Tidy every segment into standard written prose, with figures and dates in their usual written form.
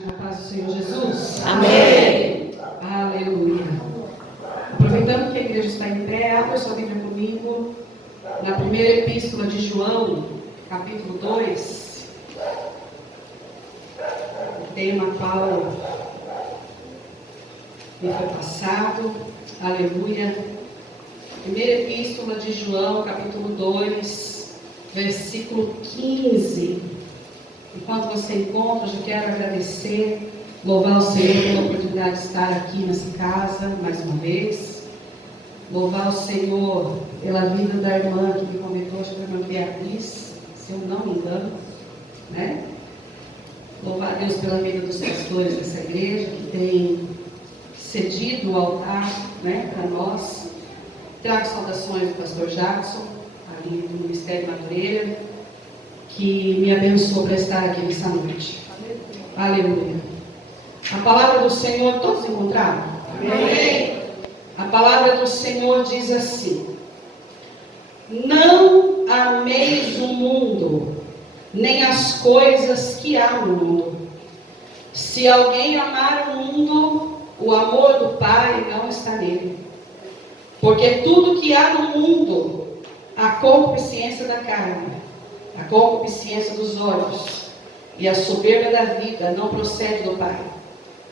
Na paz do Senhor Jesus. Amém. Aleluia. Aproveitando que a igreja está em pé, abra sua Bíblia comigo na primeira epístola de João, capítulo 2. O tema qual me foi passado. Aleluia. Primeira epístola de João, capítulo 2, versículo 15. Enquanto você encontra, eu já quero agradecer, louvar o Senhor pela oportunidade de estar aqui nessa casa, mais uma vez. Louvar o Senhor pela vida da irmã que me convidou, acho que foi a irmã Beatriz, se eu não me engano, né? Louvar a Deus pela vida dos pastores dessa igreja, que tem cedido o altar, né, para nós. Trago saudações do pastor Jackson, ali do Ministério Madureira, que me abençoou para estar aqui nessa noite. Aleluia. A palavra do Senhor, todos encontraram? Amém. A palavra do Senhor diz assim: não ameis o mundo, nem as coisas que há no mundo. Se alguém amar o mundo, o amor do Pai não está nele. Porque tudo que há no mundo, a concupiscência da carne, a concupiscência dos olhos e a soberba da vida não procede do Pai,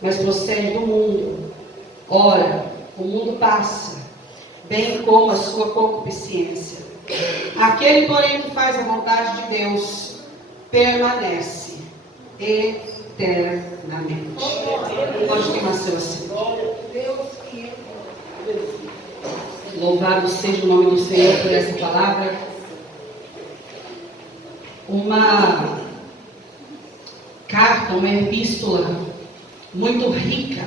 mas procede do mundo. Ora, o mundo passa, bem como a sua concupiscência. Aquele, porém, que faz a vontade de Deus, permanece eternamente. Pode tomar seu assento. Louvado seja o nome do Senhor por essa palavra. Uma carta, uma epístola muito rica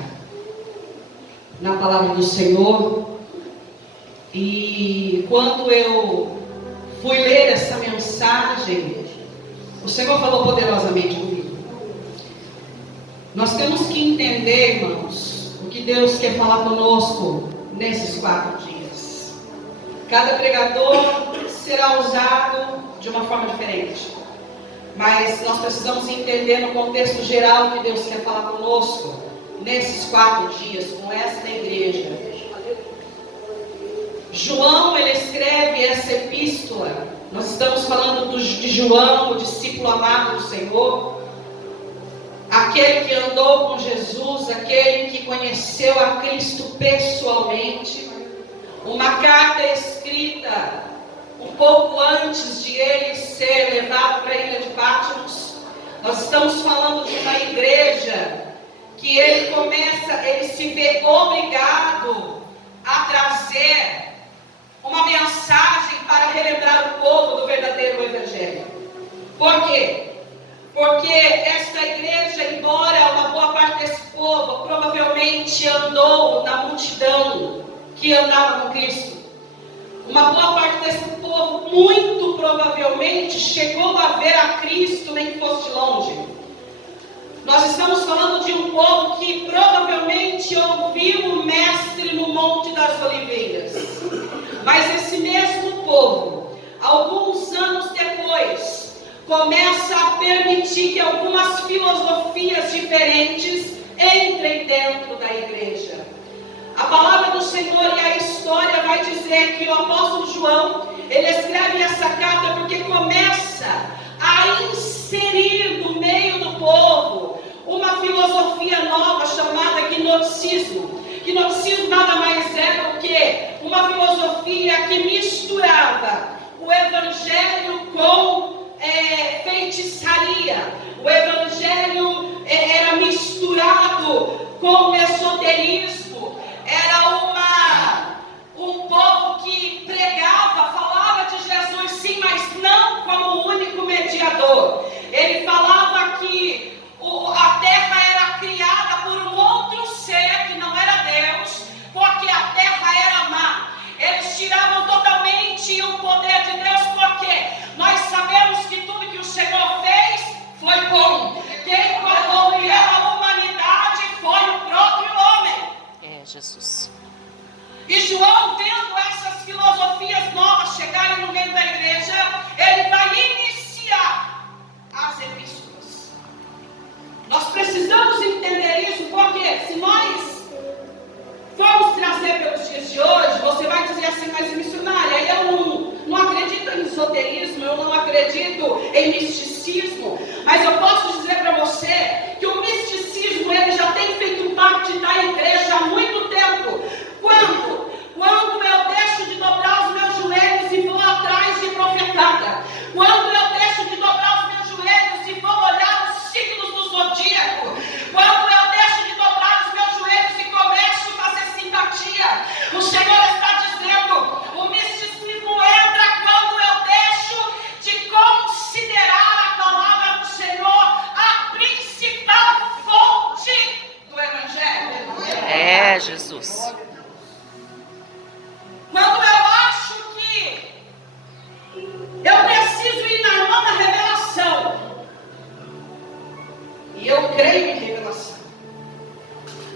na palavra do Senhor. E quando eu fui ler essa mensagem, o Senhor falou poderosamente comigo. Nós temos que entender, irmãos, o que Deus quer falar conosco nesses 4 dias. Cada pregador será usado de uma forma diferente, mas nós precisamos entender no contexto geral o que Deus quer falar conosco nesses 4 dias, com esta igreja. João, ele escreve essa epístola. Nós estamos falando de João, o discípulo amado do Senhor, aquele que andou com Jesus, aquele que conheceu a Cristo pessoalmente. Uma carta escrita um pouco antes de ele ser levado para a ilha de Patmos. Nós estamos falando de uma igreja que ele se vê obrigado a trazer uma mensagem para relembrar o povo do verdadeiro evangelho. Por quê? Porque esta igreja, embora uma boa parte desse povo provavelmente andou na multidão que andava com Cristo, uma boa parte desse povo muito provavelmente chegou a ver a Cristo, nem que fosse de longe. Nós estamos falando de um povo que provavelmente ouviu o Mestre no Monte das Oliveiras. Mas esse mesmo povo, alguns anos depois, começa a permitir que algumas filosofias diferentes entrem dentro da igreja. A palavra do Senhor e a história vai dizer que o apóstolo João, ele escreve essa carta porque começa a inserir no meio do povo uma filosofia nova chamada gnosticismo. Gnosticismo nada mais é do que uma filosofia que misturava o evangelho com feitiçaria. O evangelho era misturado com esoterismo. Era um povo que pregava, falava de Jesus sim, mas não como o único mediador. Ele falava que a terra era criada por um outro ser que não era Deus, porque a terra era má. Eles tiravam totalmente o poder de Deus, porque nós sabemos que tudo que o Senhor fez foi bom. Quem colocou a humanidade foi o próprio homem. perdido em misticismo, mas eu posso dizer para você que o misticismo ele já tem feito parte da igreja há muito tempo. Quando eu deixo de dobrar os meus joelhos e vou atrás de profetada, quando eu deixo de dobrar os meus joelhos e vou olhar os signos do zodíaco, quando eu deixo de dobrar os meus joelhos e começo a fazer simpatia, o Senhor está dizendo, o misticismo entra quando eu deixo de considerar a palavra do Senhor a principal fonte do Evangelho. É, Jesus. Quando eu acho que eu preciso ir na nona revelação, e eu creio em revelação,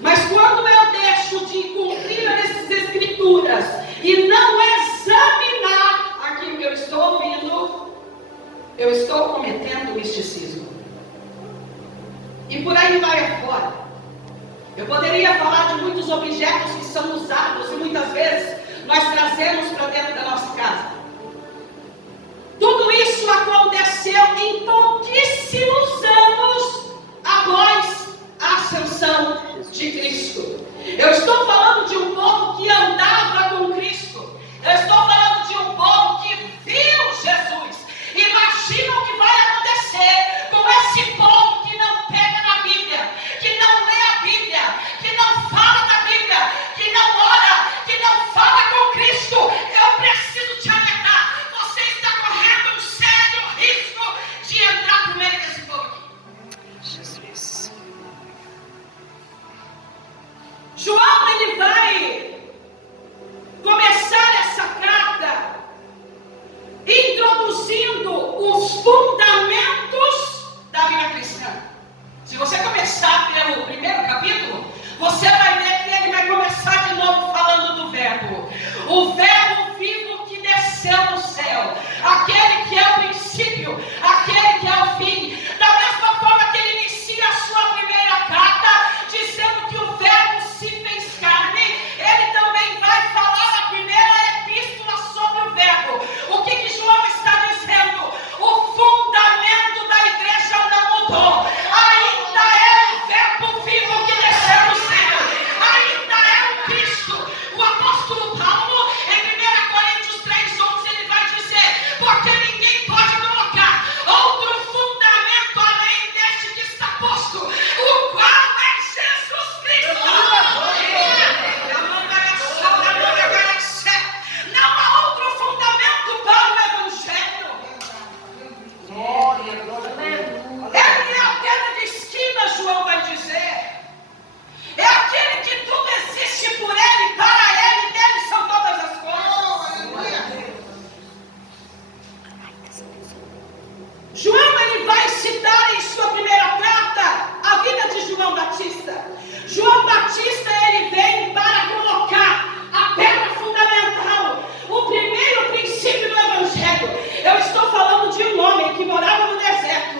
mas quando eu deixo de cumprir essas escrituras e não examinar aquilo que eu estou ouvindo, eu estou cometendo misticismo. E por aí vai afora. Eu poderia falar de muitos objetos que são usados e muitas vezes nós trazemos para dentro da nossa casa. Tudo isso aconteceu em pouquíssimos anos após a ascensão de Cristo. Eu estou falando de um povo que andava com Cristo. Eu estou falando de um povo que viu Jesus. Imagina o que vai acontecer com esse povo que não pega na Bíblia, que não lê a Bíblia, que não fala da Bíblia, que não ora, que não fala com Cristo. Eu preciso te alertar. Você está correndo um sério risco de entrar no meio desse povo aqui. Jesus. João, ele vai começar essa carta introduzindo os fundamentos da vida cristã. Se você começar pelo primeiro capítulo, você vai ver que ele vai começar de novo falando do verbo. O verbo vivo que desceu do céu. Aquele que é o princípio, aquele que é o fim. Da mesma forma que ele inicia a sua primeira carta, dizendo que o verbo se fez carne, ele também vai falar a primeira epístola sobre o verbo. O que João está dizendo? O fundamento da igreja não mudou. Ainda é o verbo vivo que desceu do céu. Ainda é o Cristo. O apóstolo Paulo, em 1 Coríntios 3:11, ele vai dizer, porque ninguém pode colocar outro fundamento além deste que está posto, o qual é Jesus Cristo. Não há outro fundamento para o Evangelho. Ele é a pedra de esquina, João vai dizer. É aquele que tudo existe por ele, para ele, dele são todas as coisas. João, ele vai citar em sua primeira carta a vida de João Batista. João Batista, ele vem para colocar a pedra fundamental, o primeiro princípio do Evangelho. Eu estou falando de um homem que morava no deserto,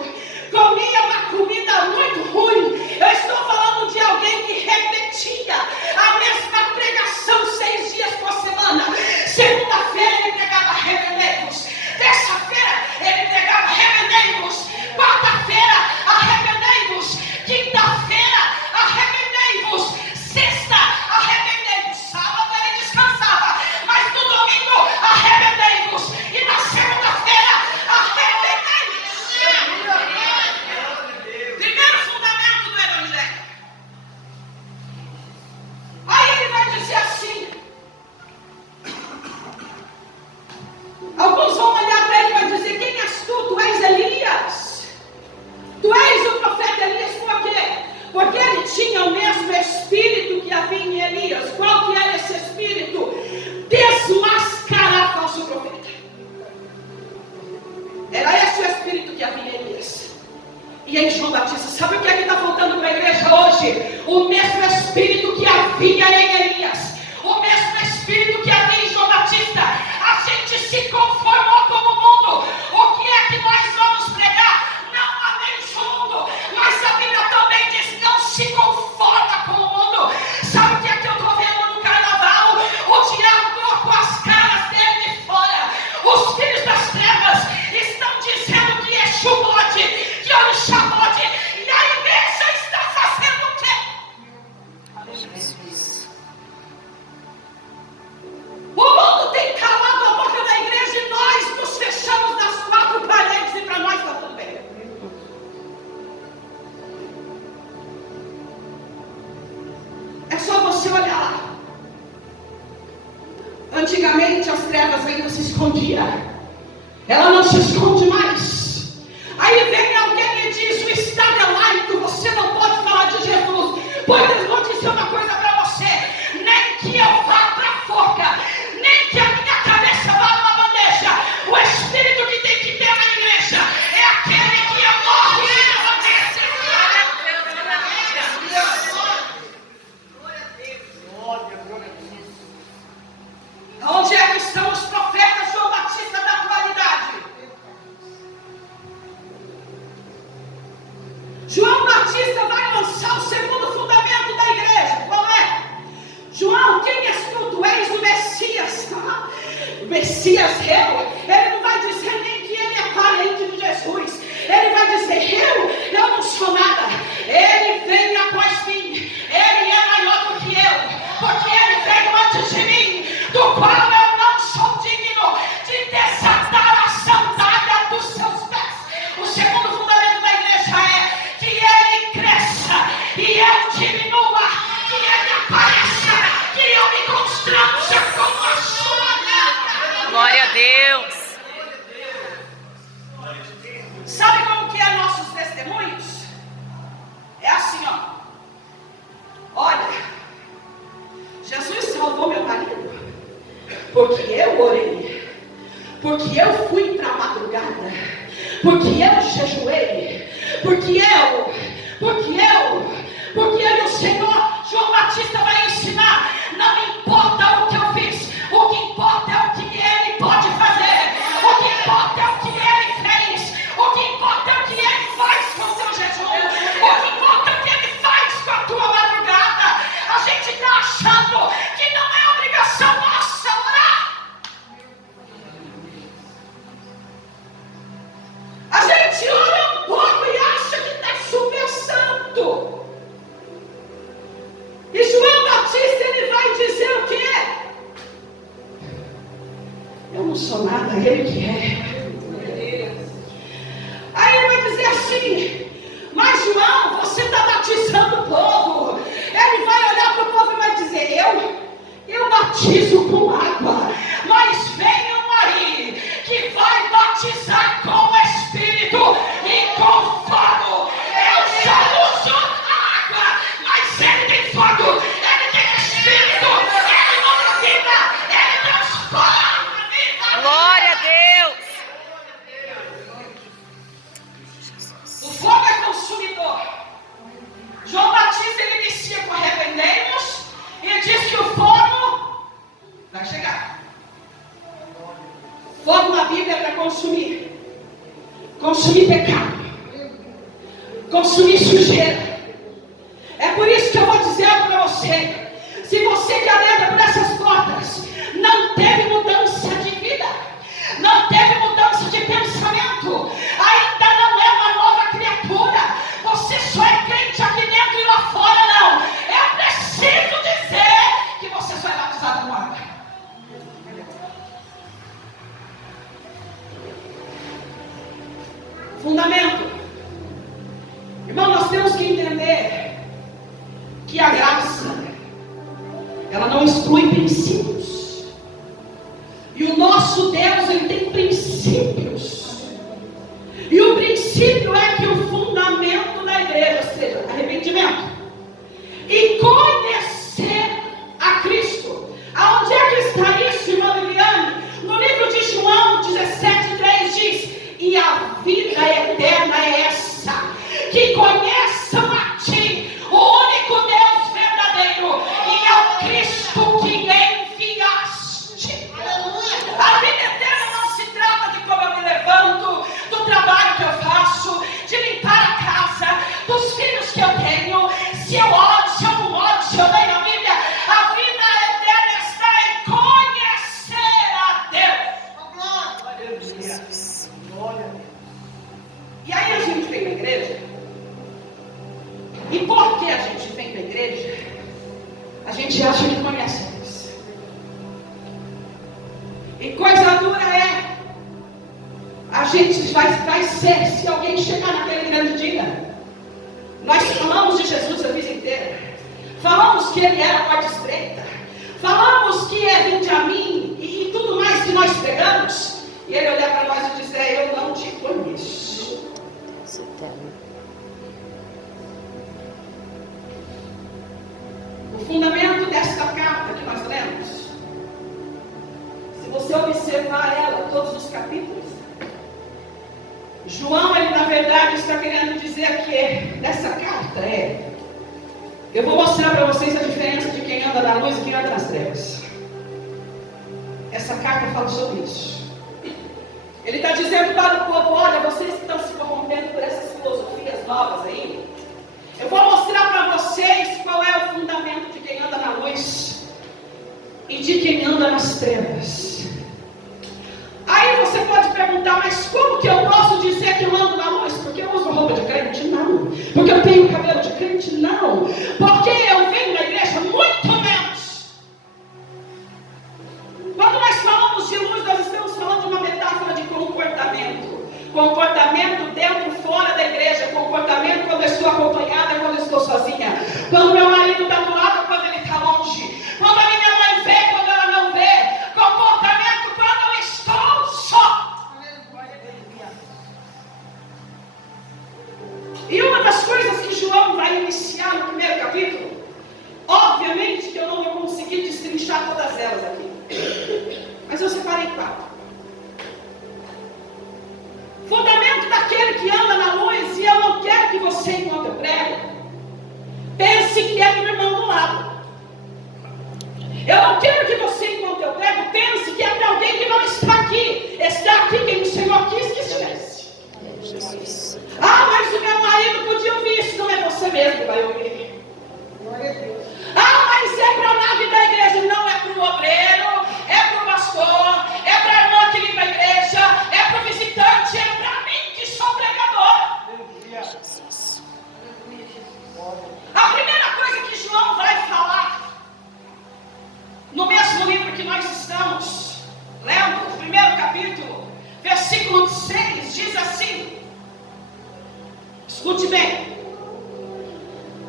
comia uma comida muito ruim. Eu estou falando de alguém que repetia a mesma pregação 6 dias por semana. Segunda-feira ele pregava arrependei-vos. Terça-feira ele pregava arrependei-vos. Quarta-feira arrependei-vos. Quinta-feira arrependei-vos. Sexta arrependei-vos. Sábado ele descansava, mas no domingo arrependei-vos. E na segunda-feira arrependei-vos. Primeiro fundamento do Evangelho. Aí ele vai dizer assim. Alguns vão olhar para ele e vão dizer, quem és tu? Tu és Elias. Tu és o profeta Elias, por quê? Porque ele tinha o mesmo espírito que havia em Elias. Qual que era esse espírito? Desmascarar falso profeta. Era esse o espírito que havia em Elias. E em João Batista, sabe o que é que está faltando para a igreja hoje? O mesmo espírito que havia em Elias. O mesmo espírito que havia em João Batista. A gente se conformou com o mundo. O que é que nós vamos pregar? Não amemos o mundo. Mas a Bíblia também diz, não se conforma com o mundo. Sabe o que é que eu estou vendo no carnaval? O diabo colocou as caras dele de fora. Os filhos das trevas estão dizendo escondia. Ela não se esconde mais. Aí vem alguém e diz: o Estado é laico, você não pode falar de Jesus. Pois eu vou dizer uma coisa para você: nem que eu vá para a forca, nem que a minha cabeça vá numa bandeja, o Espírito que tem que ter na igreja é aquele que eu morro e ele acontece. Onde é que estão os profetas João Batista da atualidade? João Batista vai lançar o segundo fundamento da igreja. Qual é? João, quem és tu? Tu és o Messias. O Messias eu. Ele não vai dizer nem que ele é parente de Jesus. Ele vai dizer: eu não sou nada. Ele vem após mim. Ele é maior do que eu. Porque ele veio antes de mim, do qual eu não sou digno de desatar a sandália dos seus pés. O segundo fundamento da igreja é que ele cresça e eu diminua, que ele apareça, que eu me constranja com a sua vida. Glória a Deus. Sabe como que é nossos testemunhos? É assim, ó. Olha, Jesus salvou meu marido porque eu orei, porque eu fui para a madrugada, porque eu jejuei, porque eu e o Senhor. João Batista vai ensinar: não importa o que eu fiz, o que importa é o que ele pode fazer, o que importa é o que ele fez, o que importa é o que ele faz com o seu jejum, o que importa é o que ele faz com a tua madrugada. A gente está achando que não é obrigação nossa orar. A gente ora um pouco e acha que está super santo. E João Batista, ele vai dizer o quê? Eu não sou nada, ele que é. Aí ele vai dizer assim: mas João, você está batizando o povo. Ele vai olhar para o povo e vai dizer: eu batizo com água, mas venham aí que vai batizar com o Espírito e com fogo. Eu só uso água, mas ele tem fogo, ele tem Espírito, ele muda vida, ele transforma a vida. Glória a Deus. O fogo é consumidor. João Batista, ele inicia com arrependemos e diz que o fogo vai chegar. Fogo na Bíblia é para consumir pecado, consumir sujeira. É por isso que eu vou dizer algo para você: se você que adentra por essas portas não teve mudança de vida, não teve mudança de pensamento, ainda não é uma nova criatura, você só é crente aqui dentro e lá fora não. É preciso dizer que você só é batizado com água. Fundamento. Irmão, nós temos que entender que a graça, ela não exclui princípios. E o nosso Deus, ele tem princípios. E o princípio é que o fundamento da igreja seja arrependimento e conhecer a Cristo. Aonde é que está isso, irmã Liliane? No livro de João 17:3 diz: e a vida eterna é essa, que conheçam a ti, o único Deus verdadeiro, e ao Cristo que enviaste. A vida eterna não se trata de como eu me levanto, do trabalho que eu faço, de limpar a casa, dos filhos que eu tenho, se eu oro, se eu não oro, se eu leio a Bíblia. A vida eterna está em conhecer a Deus. Jesus. E aí a gente vem na igreja. E por que a gente vem para a igreja? A gente acha que conhece Deus. E coisa dura é a gente vai ser, se alguém chegar naquele grande dia. Nós falamos de Jesus a vida inteira. Falamos que ele era a porta estreita. Falamos que é vinde a mim e em tudo mais que nós pregamos, e ele olhar para nós e dizer: eu não te conheço. O fundamento desta carta que nós lemos, se você observar ela, todos os capítulos, João, ele na verdade está querendo dizer que nessa carta eu vou mostrar para vocês a diferença de quem anda na luz e quem anda nas trevas. Essa carta fala sobre isso. Ele está dizendo para o povo: olha, vocês que estão se corrompendo por essas filosofias novas aí, eu vou mostrar para vocês qual é o fundamento de quem anda na luz e de quem anda nas trevas. Aí você pode perguntar: mas como que eu posso dizer que eu ando na luz? Porque eu uso roupa de crente? Não. Porque eu tenho cabelo de crente? Não. Porque eu venho na igreja? Muito menos. Quando nós falamos de luz, nós estamos falando de uma metáfora de comportamento. Comportamento dentro e fora da igreja. Comportamento quando eu estou acompanhada, quando eu estou sozinha. Quando meu marido está do lado, quando ele está longe. Quando a minha mãe vê, quando ela não vê. Comportamento quando eu estou só. E uma das coisas que João vai iniciar no primeiro capítulo, obviamente que eu não vou conseguir destrinchar todas elas aqui, mas eu separei 4. Fundamento daquele que anda na luz, e eu não quero que você, enquanto eu prego, pense que é meu irmão do lado. Eu não quero que você, enquanto eu prego, pense que é para alguém que não está aqui. Está aqui quem o Senhor quis que estivesse. Jesus. Ah, mas o meu marido podia ouvir isso. Não é você mesmo que vai ouvir. Ah, mas é para a nave da igreja. Não, é para o obreiro, é para o pastor, é para a irmã que limpa a igreja, é para o visitante, é para mim que sou pregador. Jesus. A primeira coisa que João vai falar, no mesmo livro que nós estamos lendo, o primeiro capítulo, versículo 6, diz assim: escute bem.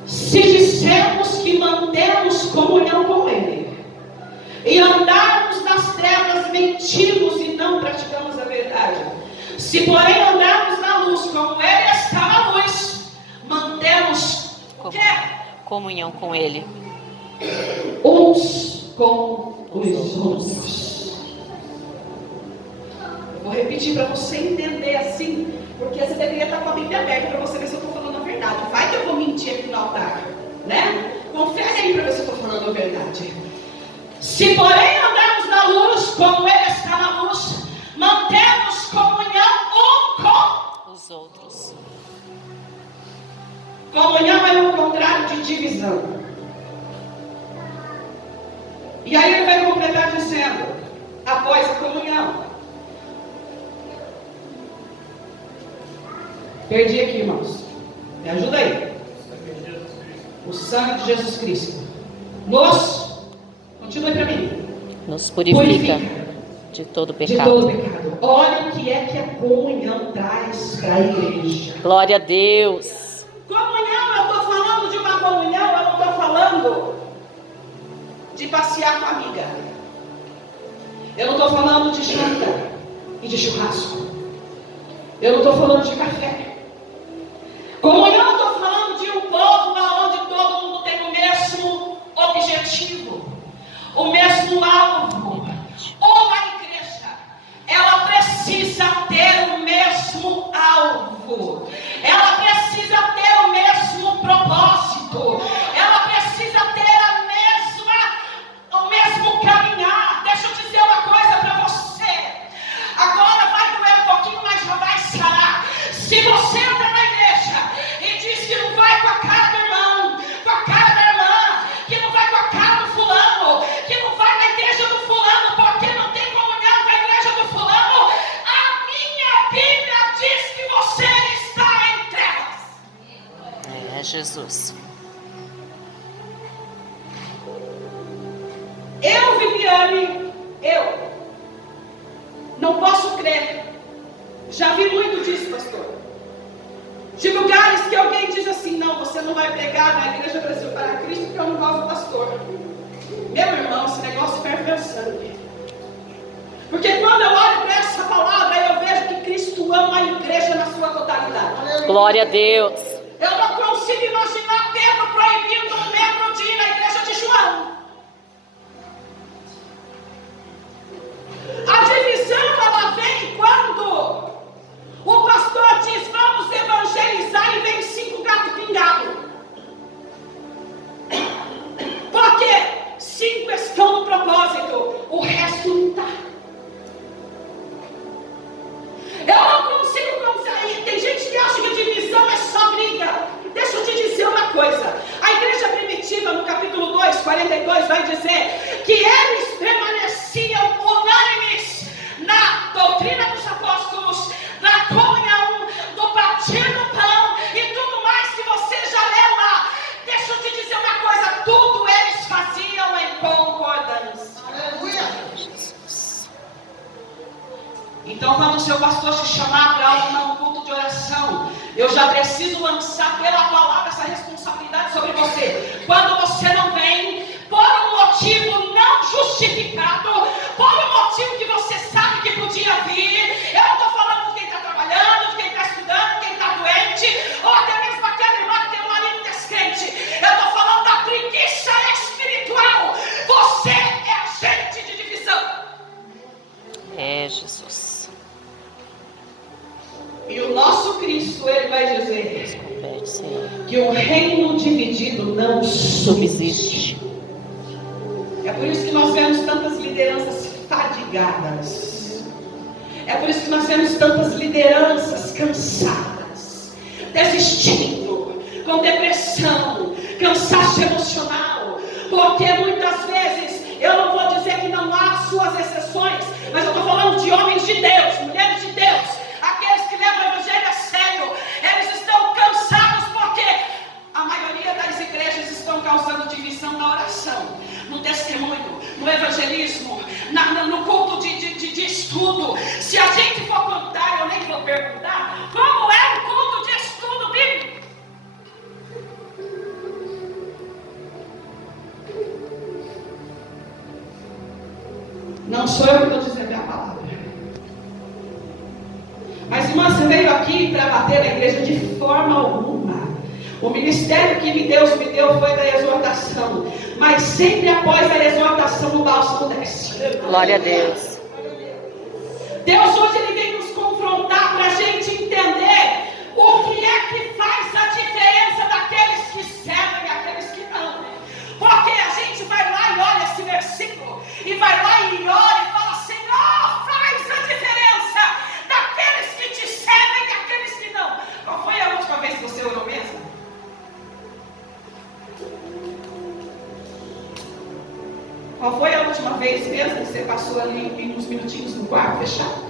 Se dissermos que mantemos comunhão com Ele e andarmos nas trevas, mentimos e não praticamos a verdade. Se porém andarmos na luz, como Ele está na luz, mantemos o quê? Comunhão com Ele. Uns com os outros. Eu vou repetir para você entender assim, porque você deveria estar com a Bíblia aberta para você ver se eu estou falando a verdade. Vai que eu vou mentir aqui no altar, né? Confere aí para ver se eu estou falando a verdade. Se porém andarmos na luz, como Ele está na luz, mantemos comunhão um com os outros. Comunhão é o contrário de divisão. E aí ele vai completar dizendo: após a comunhão. Perdi aqui, irmãos. Me ajuda aí. O sangue de Jesus Cristo continue para mim. Nos purifica de todo pecado. De todo pecado. Olha o que é que a comunhão traz para a igreja. Glória a Deus. Comunhão, eu estou falando de uma comunhão, eu não estou falando de passear com a amiga. Eu não estou falando de janta e de churrasco. Eu não estou falando de café. Comunhão, eu estou falando de um povo onde todo mundo tem o mesmo objetivo, o mesmo alvo. Uma igreja, ela precisa ter o mesmo alvo. Ela precisa ter o mesmo propósito. Ela precisa ter o mesmo caminhar. Deixa eu dizer uma coisa para você. Agora vai doer um pouquinho, mas já vai sarar. Se você entra na igreja e diz que não vai com a cara do irmão, com a cara da irmã, que não vai com a cara do fulano, que não vai na igreja do fulano porque não tem comunhão com a igreja do fulano, a minha Bíblia diz que você está em trevas. É Jesus. Eu, Viviane, eu não posso crer. Já vi muito disso, pastor. De lugares que alguém diz assim: não, você não vai pregar na Igreja Brasil para Cristo porque eu não gosto do pastor. Meu irmão, esse negócio ferve meu sangue. Porque quando eu olho para essa palavra, eu vejo que Cristo ama a igreja na sua totalidade. Glória a Deus. Eu não consigo imaginar Pedro proibindo um membro de ir na igreja de João. A divisão, ela vem quando o pastor diz, vamos evangelizar, e vem 5 gatos pingados. Porque 5 estão no propósito, o resto não está. Eu não consigo conseguir. Tem gente que acha que a divisão é só briga. Deixa eu te dizer uma coisa. A igreja primitiva, no capítulo 2, 42, vai dizer que eles permaneciam unânimes na doutrina dos apóstolos, na comunhão, no partir do pão e tudo mais que você já leu lá. Deixa eu te dizer uma coisa, tudo eles faziam em concordância. Aleluia! Então, quando o seu pastor te chamar para um culto de oração, eu já preciso lançar pela palavra essa responsabilidade sobre você. Quando você não vem, por um motivo não justificado, por um motivo que você sabe que podia vir, eu não estou falando de quem está trabalhando, de quem está estudando, de quem está doente, ou até mesmo aquela irmã que tem um marido descrente. Eu estou falando da preguiça espiritual. Você é agente de divisão. É, Jesus. E o nosso Cristo, ele vai dizer Compete, Senhor. que um reino dividido não subsiste. É por isso que nós vemos tantas lideranças fadigadas. É por isso que nós vemos tantas lideranças cansadas, desistindo, com depressão, cansaço emocional. Porque muitas vezes, eu não vou dizer que não há suas exceções, mas eu estou falando de homens de Deus, mulheres de Deus, aqueles que levam o evangelho a sério. Eles estão cansados porque a maioria das igrejas estão causando divisão na oração, no testemunho, no evangelismo, no culto de estudo. Se a gente for contar, eu nem vou perguntar como é o culto de estudo bíblico. Não sou eu que estou dizendo, é a palavra. Mas, irmã, você veio aqui para bater na igreja de forma alguma. O ministério que Deus me deu foi da exortação. Mas sempre após a exortação, o bálsamo desce. Glória a Deus. Deus hoje ele vem nos confrontar para a gente entender o que é que faz a diferença daqueles que servem e aqueles que não. Porque a gente vai lá e olha esse versículo, e vai lá e ora e fala, Senhor, faz a diferença daqueles que te servem e aqueles que não. Qual foi a última vez que você orou mesmo? Qual foi a última vez mesmo que você passou ali uns minutinhos no quarto fechado?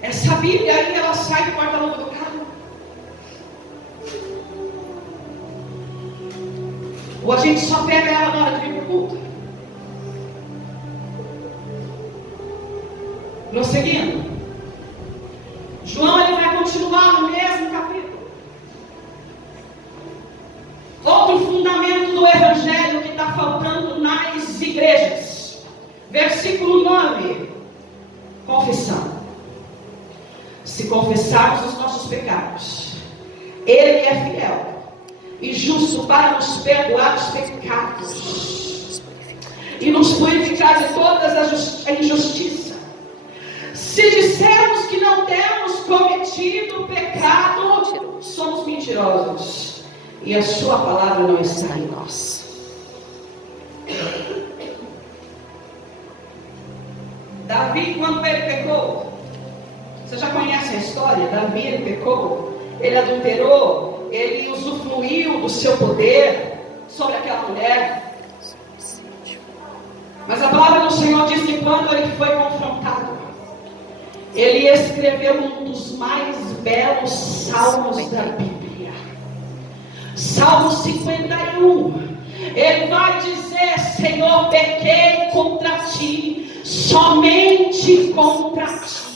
Essa Bíblia aí, ela sai do porta-luva do carro. Ou a gente só pega ela na hora de vir para o culto? Prosseguindo. João ele vai continuar no mesmo capítulo. Outro fundamento do evangelho que está faltando nas igrejas. Versículo 9. Confissão. Se confessarmos os nossos pecados, Ele é fiel e justo para nos perdoar os pecados e nos purificar de todas a injustiça. Se dissermos que não temos cometido pecado, somos mentirosos e a sua palavra não está em nós. Davi, quando ele pecou, você já conhece a história? Davi, ele pecou, ele adulterou, ele usufruiu do seu poder sobre aquela mulher. Mas a palavra do Senhor diz que quando ele foi confrontado, ele escreveu um dos mais belos salmos da Bíblia. Salmo 51. Ele vai dizer, Senhor, pequei contra ti, somente contra ti.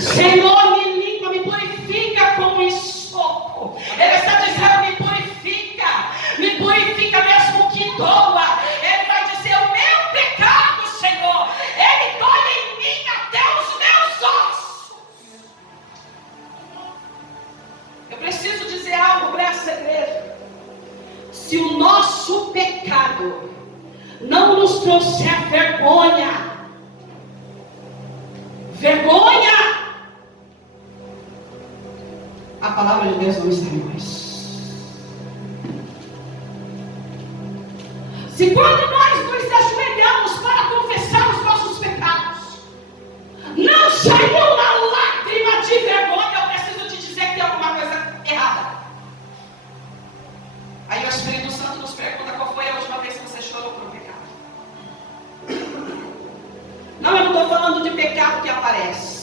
Senhor, me limpa, me purifica com esopo. Ele está dizendo, me purifica mesmo que doa. Ele vai dizer, o meu pecado Eu preciso dizer algo para essa igreja. Se o nosso pecado não nos trouxer vergonha, a palavra de Deus não está em nós. Se quando nós nos ajoelhamos para confessar os nossos pecados, não saiu uma lágrima de vergonha, eu preciso te dizer que tem alguma coisa errada. Aí o Espírito Santo nos pergunta: qual foi a última vez que você chorou por um pecado? Não, eu não estou falando de pecado que aparece.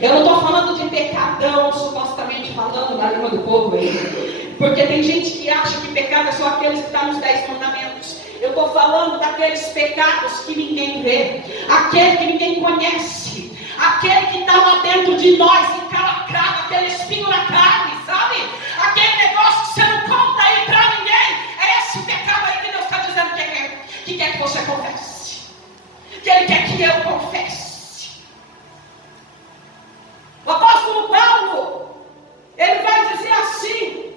Eu não estou falando de pecadão, supostamente falando na língua do povo aí. Porque tem gente que acha que pecado é só aqueles que estão nos 10 mandamentos. Eu estou falando daqueles pecados que ninguém vê, aquele que ninguém conhece, aquele que está lá dentro de nós, encalacrado, aquele espinho na carne, sabe? Aquele negócio que você não conta aí para ninguém. É esse pecado aí que Deus está dizendo que quer que você confesse, que Ele quer que eu confesse. O apóstolo Paulo, ele vai dizer assim,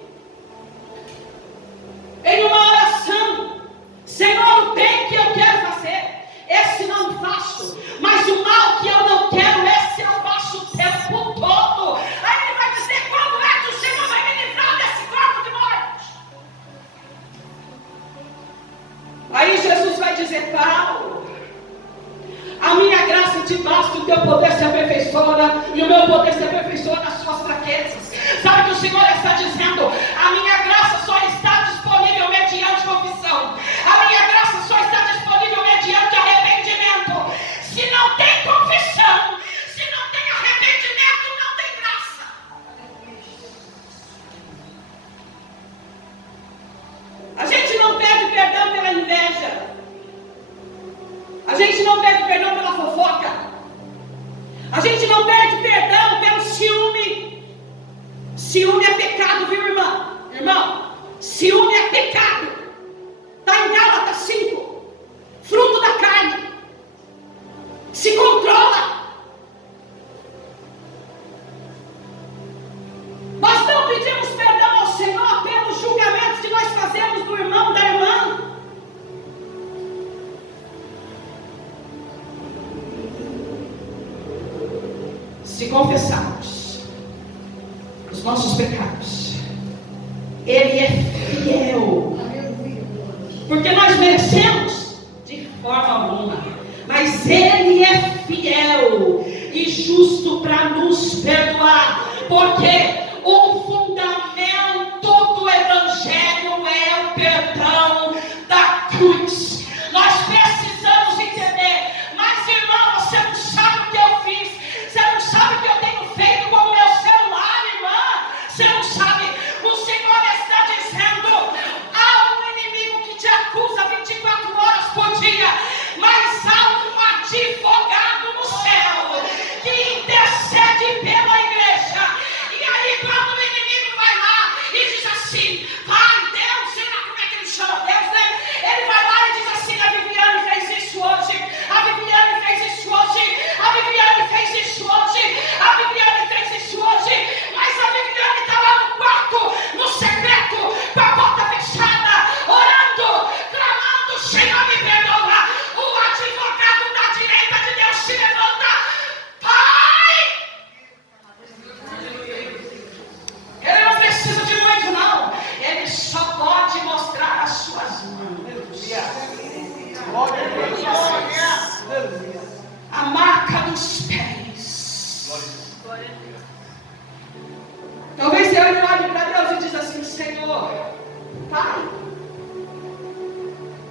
em uma oração: Senhor, o bem que eu quero fazer, esse não faço, mas o mal que eu não quero, esse eu faço o tempo todo. Aí ele vai dizer: quando é que o Senhor vai me livrar desse corpo de morte? Aí Jesus vai dizer: Paulo, a minha graça te basta, o teu poder se aperfeiçoa, e o meu poder se aperfeiçoa nas suas fraquezas. Sabe o que o Senhor está dizendo? A minha graça só está disponível mediante confissão. A minha graça só está disponível mediante arrependimento. Se não tem confissão, se não tem arrependimento, não tem graça. A gente não pede perdão pela inveja. A gente não pede perdão pela fofoca. A gente não pede perdão pelo ciúme. Ciúme é pecado, viu, irmã? Irmão, ciúme é pecado. Está em Gálatas 5. Fruto da carne. Se controla. Nós não pedimos perdão ao Senhor pelos julgamentos que nós fazemos do irmão, da irmã. Se confessarmos os nossos pecados, Ele é fiel, porque nós merecemos de forma alguma, mas Ele é fiel e justo para nos perdoar, porque o fundamento do Evangelho é o perdão da cruz. Nós precisamos entender. Mas irmão, você não sabe o que eu fiz. Você não sabe o que eu tenho feito com o meu celular, irmã. Você não sabe. O Senhor está dizendo: há um inimigo que te acusa 24 horas por dia, mas há um advogado no céu que intercede pela igreja. E aí, quando o inimigo vai lá e diz assim: Pai, Deus, sei lá como é que ele chama Deus, né? Ele vai lá e diz assim: a Viviane fez isso hoje, a Viviane fez isso hoje, a Viviane fez isso hoje, a Viviane fez isso hoje, mas a Viviane está lá no quarto, no secreto, com a porta fechada, orando, clamando: Senhor, me perdoa. O advogado da direita de Deus se levanta: Pai! Ele não precisa de muito, não. Ele só pode mostrar as suas mãos. A marca dos pés. Talvez você olhe para Deus e diz assim: Senhor, Pai,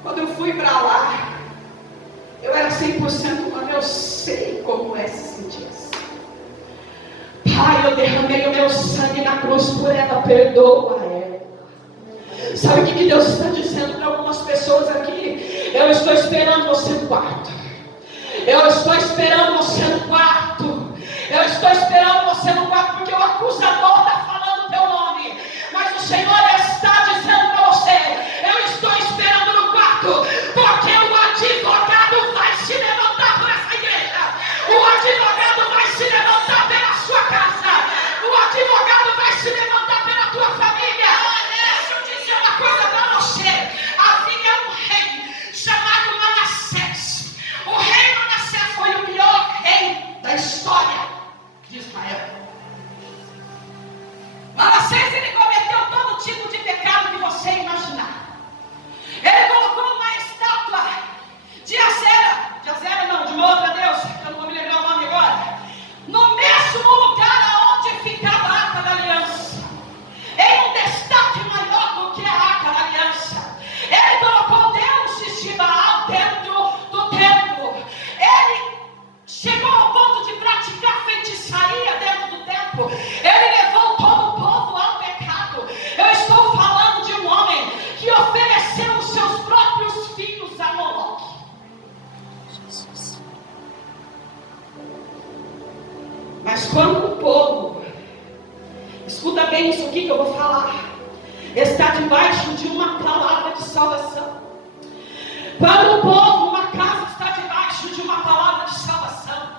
quando eu fui para lá, eu era 100% humano, eu sei como é se sentir assim. Pai, eu derramei o meu sangue na cruz por ela, perdoa ela. Sabe o que Deus está dizendo para algumas pessoas aqui? Eu estou esperando você no quarto. Eu estou esperando você no quarto. Eu estou esperando você no quarto, porque o acusador está falando o teu nome. Mas o Senhor está dizendo para você: eu estou esperando no quarto, porque o advogado vai se levantar por essa igreja. O advogado vai se levantar pela sua casa. O advogado vai se levantar bem isso aqui que eu vou falar. Está debaixo de uma palavra de salvação. Para um povo, uma casa está debaixo de uma palavra de salvação.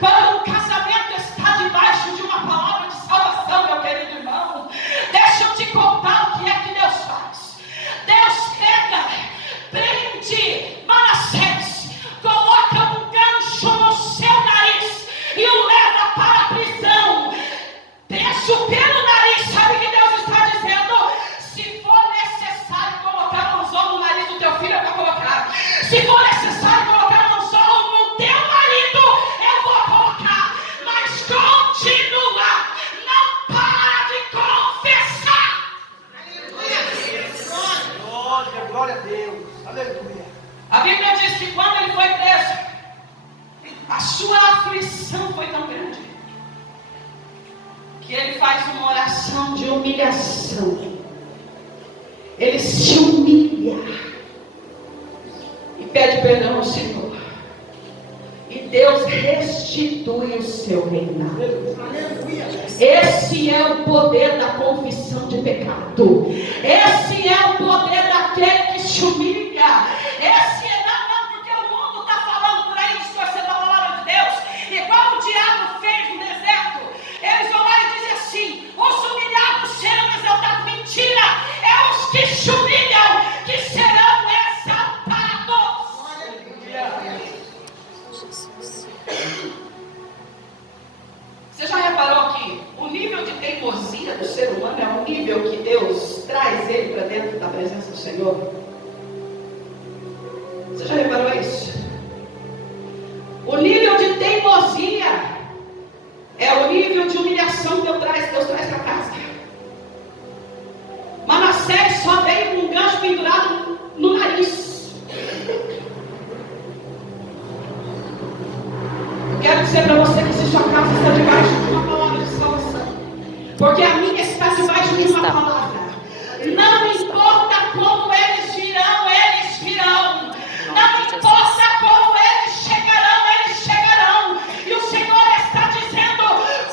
Para um casamento está debaixo de uma palavra de salvação, meu querido irmão. Deixa eu te contar o que é que Deus faz. Deus pega, prende Manassés, coloca um gancho no seu nariz e o leva para a prisão. Preso pelo nariz, sabe o que Deus está dizendo? Se for necessário colocar um anzol no nariz do teu filho, eu vou colocar. Se for necessário colocar um anzol no teu marido, eu vou colocar. Mas continua, não para de confessar. Aleluia. Glória a Deus. Aleluia. A Bíblia diz que quando ele foi preso, a sua aflição foi tão grande que ele faz uma oração de humilhação. Ele se humilha e pede perdão ao Senhor. E Deus restitui o seu reinado. Esse é o poder da confissão de pecado. Esse é o poder daquele que se humilha. Esse é não, porque o mundo está falando por aí, distorcendo a palavra de Deus, igual o diabo fez no deserto. Eles vão lá e dizem assim: os humilhados serão exaltados. Mentira! É os que se humilham que serão exaltados. Você já reparou que o nível de teimosia do ser humano é um nível que Deus traz ele para dentro da presença do Senhor? Você já reparou isso? O nível de teimosia é o nível de humilhação que Deus traz para casa. Manassés só veio com um gancho pendurado no nariz. Eu quero dizer para você que se sua casa está debaixo de uma palavra de salvação, porque a minha está debaixo de uma palavra. Não importa como eles virão, eles virão. Não importa como eles chegarão. E o Senhor está dizendo: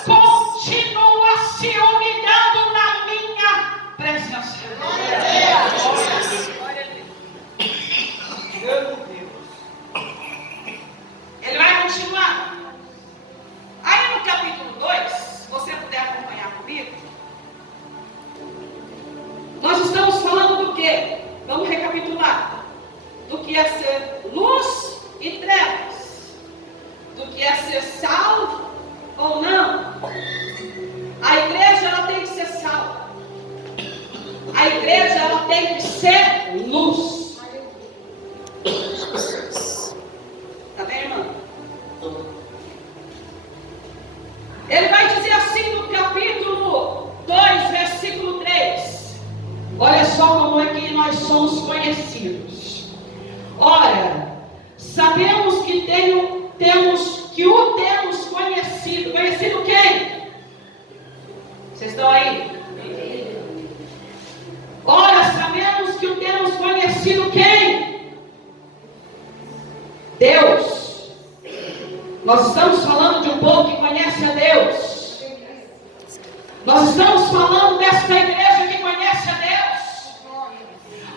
continua se humilhando na minha presença. Ele vai continuar. Aí no capítulo 2, se você puder acompanhar comigo, nós estamos falando do quê? Vamos recapitular. Do que é ser luz e trevas. Do que é ser sal ou não. A igreja, ela tem que ser sal. A igreja, ela tem que ser luz. Tá bem, irmão? Ele vai dizer assim no capítulo 2, versículo 3. Olha só como é que nós somos conhecidos. Ora, sabemos que temos conhecido. Conhecido quem? Vocês estão aí? Ora, sabemos que o temos conhecido quem? Deus. Nós estamos falando de um povo que conhece a Deus. Nós estamos falando desta igreja que conhece a Deus.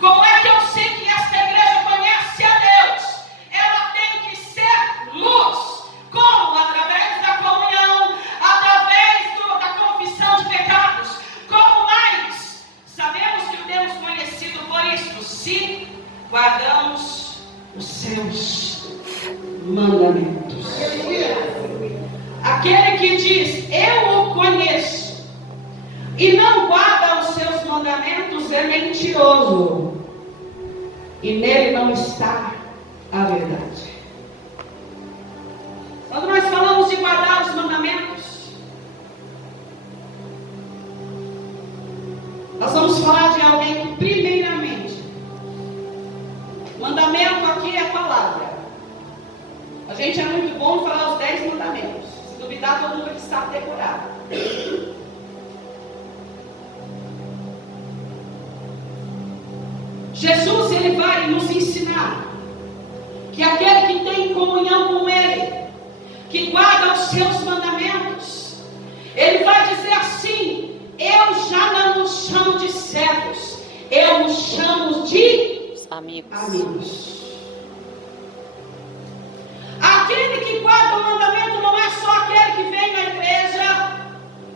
Como é que eu sei que esta igreja conhece a Deus? Ela tem que ser luz. Como? Através da comunhão, através da confissão de pecados. Como mais? Sabemos que o temos conhecido por isto, se guardamos os seus mandamentos. Aquele que diz: eu o conheço, e não guarda os seus mandamentos, é mentiroso, e nele não está a verdade. Quando nós falamos de guardar os mandamentos, nós vamos falar de alguém que, primeiramente, mandamento aqui é a palavra. A gente é muito bom em falar os 10 mandamentos. Se duvidar, todo mundo que sabe decorar. Jesus, ele vai nos ensinar que aquele que tem comunhão com ele, que guarda os seus mandamentos, ele vai dizer assim: eu já não os chamo de servos, eu os chamo de Amigos. amigos. Aquele que guarda o mandamento não é só aquele que vem na igreja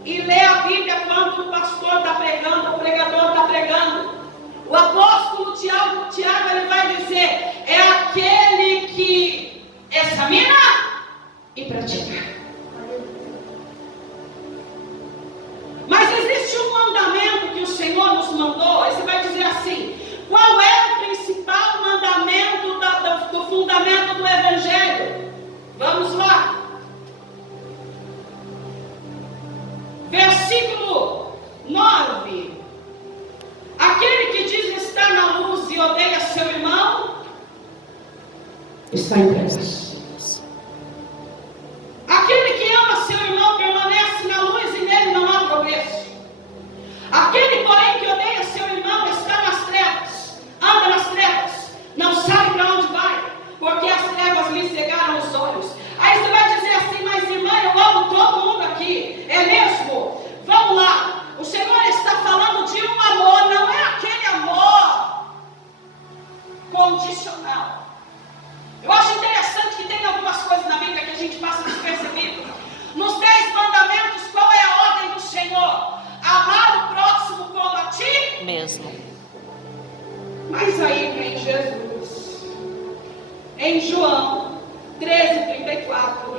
e lê a Bíblia quando o pastor está pregando, o pregador está pregando. O apóstolo Tiago ele vai dizer, é aquele que examina e pratica. Mas existe um mandamento que o Senhor nos mandou, aí você vai dizer assim, qual é o principal mandamento do fundamento do Evangelho? Vamos lá. Versículo 9. Aquele que diz estar na luz e odeia seu irmão, está em trevas. Aquele que ama seu irmão permanece na luz e nele não há progresso. Aquele, porém, que odeia seu irmão está nas trevas, anda nas trevas, não sabe para onde vai, porque as trevas lhe cegaram os olhos. Aí você vai dizer assim, mas irmã, eu amo todo mundo aqui, é mesmo? Vamos lá, o Senhor está falando de um amor, não é aquele amor condicional. Eu acho interessante que tem algumas coisas na Bíblia que a gente passa despercebido. Nos 10 mandamentos, qual é a ordem do Senhor? Amar o próximo como a ti Mesmo. Mas aí vem Jesus, em João 13:34,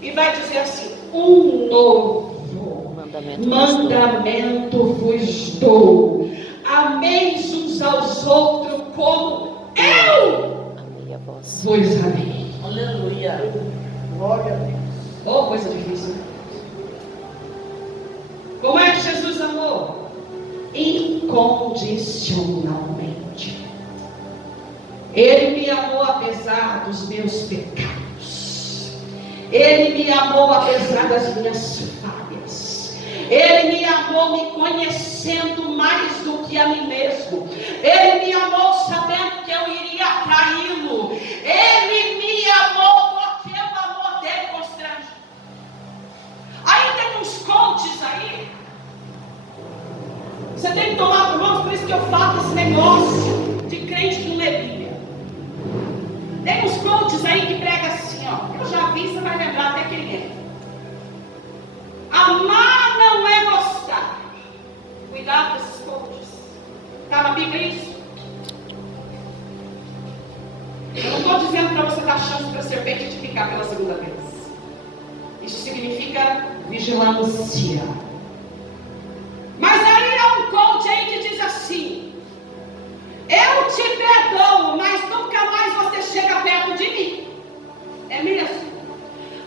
e vai dizer assim, um novo mandamento vos dou, ameis uns aos outros como eu Amei a vós. vos amei. Aleluia. Glória a Deus. Oh, coisa difícil, né? Como é que Jesus amou? Incondicionalmente. Ele me amou apesar dos meus pecados. Ele me amou apesar das minhas falhas. Ele me amou me conhecendo mais do que a mim mesmo. Ele me amou sabendo que eu iria traí-lo. Ele me amou porque o amor dele constrange. Aí tem uns coaches aí. Você tem que tomar cuidado, por isso que eu falo esse negócio de crente que não lê Bíblia. Tem uns coaches aí que pregam assim, ó. Eu já vi, você vai lembrar até quem é. Amar não é gostar. Cuidado com esses coaches. Está na Bíblia isso? Eu não estou dizendo para você dar chance para a serpente te picar pela segunda vez. Isso significa vigilância. Mas aí é um coach aí que diz assim, eu te perdoo, mas nunca mais você chega perto de mim. É mesmo?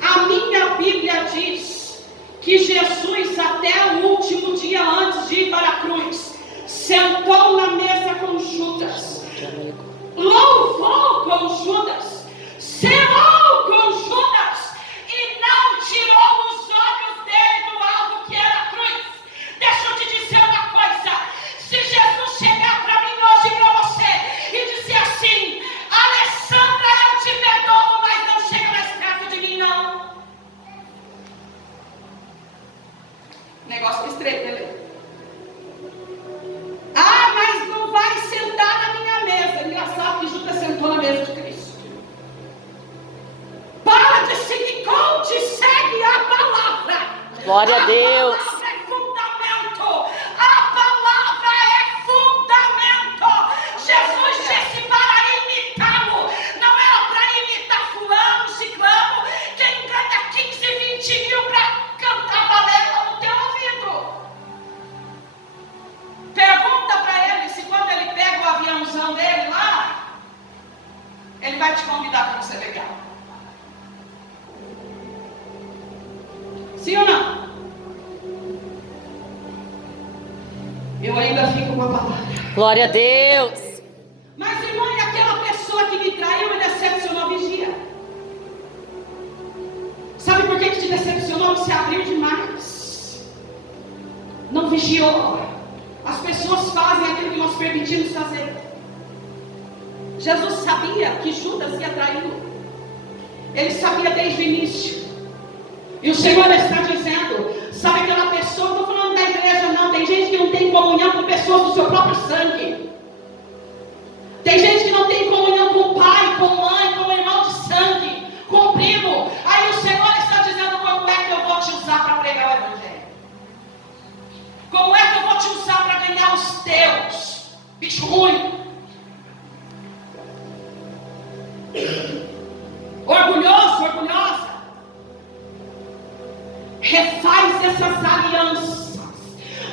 A minha Bíblia diz que Jesus, até o último dia antes de ir para a cruz, sentou na mesa com Judas, louvou com Judas, selou com Judas e não tirou os olhos dele do alvo que era a cruz. Deixa eu te dizer uma coisa, se Jesus chegar para mim hoje e para você e dizer assim, Alessandra, eu te perdoo, mas não chega mais perto de mim não. Negócio estreito, né? Ah, mas não vai sentar na minha mesa. Engraçado que Judas sentou na mesa de Cristo. Para de seguir coach, segue a palavra. Glória a Deus. A palavra é fundamento. A palavra é fundamento. Jesus disse para imitá-lo. Não era para imitar fulano, ciclano. Quem ganha 15, 20 mil para cantar balela no teu ouvido. Pergunta para ele se quando ele pega o aviãozão dele lá, ele vai te convidar para você legal. Sim ou não? Eu ainda fico com a palavra. Glória a Deus. Mas irmão, e aquela pessoa que me traiu e decepcionou, vigia. Sabe por que te decepcionou? Você abriu demais. Não vigiou. As pessoas fazem aquilo que nós permitimos fazer. Jesus sabia que Judas ia traí-lo. Ele sabia desde o início. E o Senhor está dizendo, sabe aquela pessoa, não estou falando da igreja não, tem gente que não tem tem comunhão com pessoas do seu próprio sangue. Tem gente que não tem comunhão com pai, com mãe, com irmão de sangue, com primo. Aí o Senhor está dizendo: como é que eu vou te usar para pregar o Evangelho? Como é que eu vou te usar para ganhar os teus? Bicho ruim. Orgulhoso, orgulhosa. Refaz essas alianças,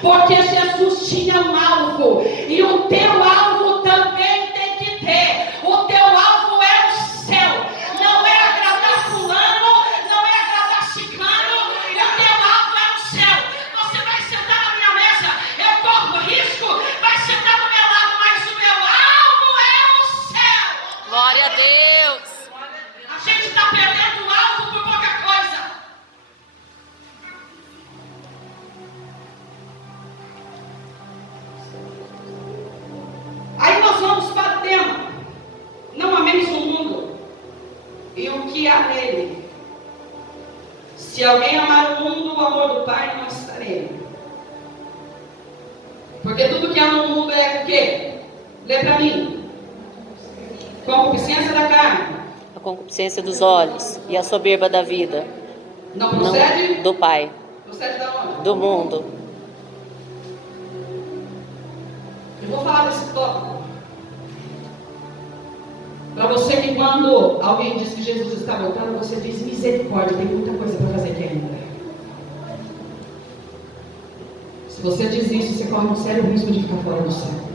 porque Jesus tinha um alvo, e o teu alvo também tem que ter. O teu alvo é o céu, não é agradar fulano, não é agradar ciclano. O teu alvo é o céu. Você vai sentar na minha mesa, eu corro risco, vai sentar do meu lado, mas o meu alvo é o céu. Glória a Deus. A gente está perdendo o alvo por pouca coisa. Aí nós vamos para o tema: não amemos o mundo e o que há nele. Se alguém amar o mundo, o amor do Pai não está nele. Porque tudo que há no mundo é o quê? Lê para mim: concupiscência da carne, A concupiscência dos olhos e a soberba da vida. não procede Não do Pai, procede da onde? do mundo. Eu vou falar desse tópico para você que, quando alguém diz que Jesus está voltando, você diz: misericórdia, tem muita coisa para fazer aqui ainda. Se você diz isso, você corre um sério risco de ficar fora do céu.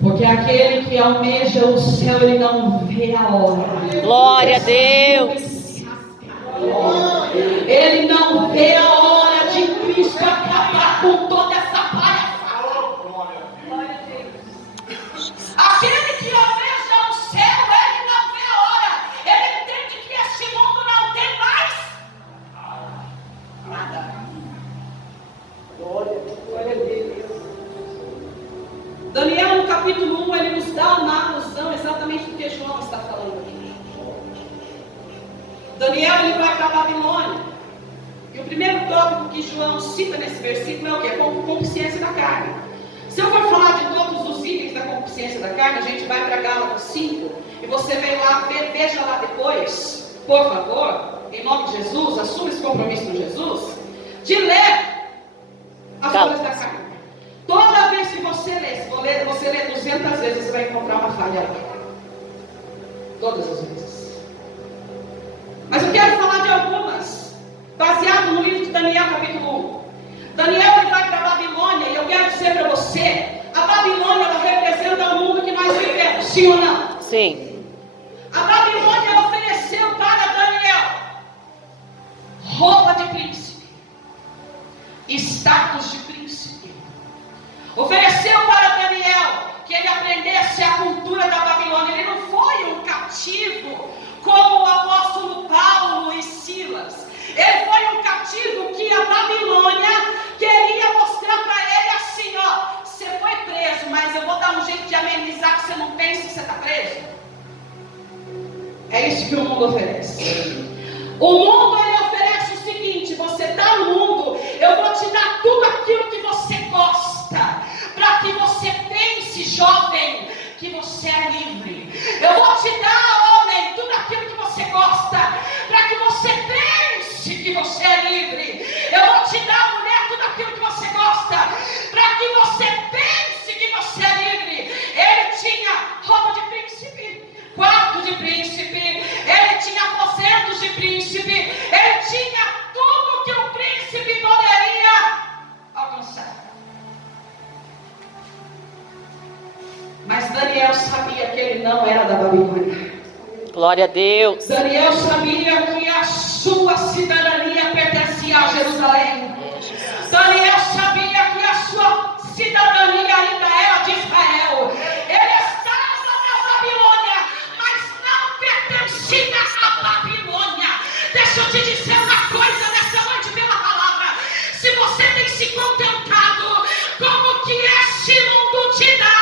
Porque aquele que almeja o céu, ele não vê a hora. Glória a Deus. Ele não vê a hora de Cristo acabar com toda essa palhaçada. Aquele que almeja o céu, ele não vê a hora. Ele entende que esse mundo não tem mais nada. Glória a Deus. Daniel, no capítulo 1, ele nos dá uma alusão exatamente do que João está falando aqui. Daniel, ele vai para a Babilônia. E o primeiro tópico que João cita nesse versículo é o quê? A concupiscência da carne. Se eu for falar de todos os itens da concupiscência da carne, a gente vai para Gálatas 5, e você vem lá, veja lá depois, por favor, em nome de Jesus, assuma esse compromisso com Jesus, de ler as coisas da carne. Toda vez que você lê, se você lê 200 vezes, você vai encontrar uma falha lá. Todas as vezes. Mas eu quero falar de algumas, baseado no livro de Daniel, capítulo 1. Daniel, ele vai para a Babilônia, e eu quero dizer para você: a Babilônia, ela representa o mundo que nós vivemos, sim ou não? Sim. A Babilônia ofereceu para Daniel roupa de príncipe, status de príncipe. Ofereceu para Daniel que ele aprendesse a cultura da Babilônia. Ele não foi um cativo como o apóstolo Paulo e Silas. Ele foi um cativo que a Babilônia queria mostrar para ele assim: ó, você foi preso, mas eu vou dar um jeito de amenizar, que você não pense que você está preso. É isso que o mundo oferece. O mundo, ele oferece o seguinte: você está no mundo, eu vou te dar tudo aquilo que você gosta, para que você pense, jovem, que você é livre. Eu vou te dar, homem, tudo aquilo que você gosta, para que você pense que você é livre. Eu vou te dar, mulher, tudo aquilo que você gosta, para que você pense que você é livre. Ele tinha roupa de príncipe, quarto de príncipe, ele tinha aposentos de príncipe, ele tinha tudo que um príncipe poderia alcançar. Mas Daniel sabia que ele não era da Babilônia. Glória a Deus. Daniel sabia que a sua cidadania pertencia a Jerusalém. Daniel sabia que a sua cidadania ainda era de Israel. Ele estava na Babilônia, mas não pertencia à Babilônia. Deixa eu te dizer uma coisa nessa noite pela palavra. Se você tem se contentado com o que este mundo te dá,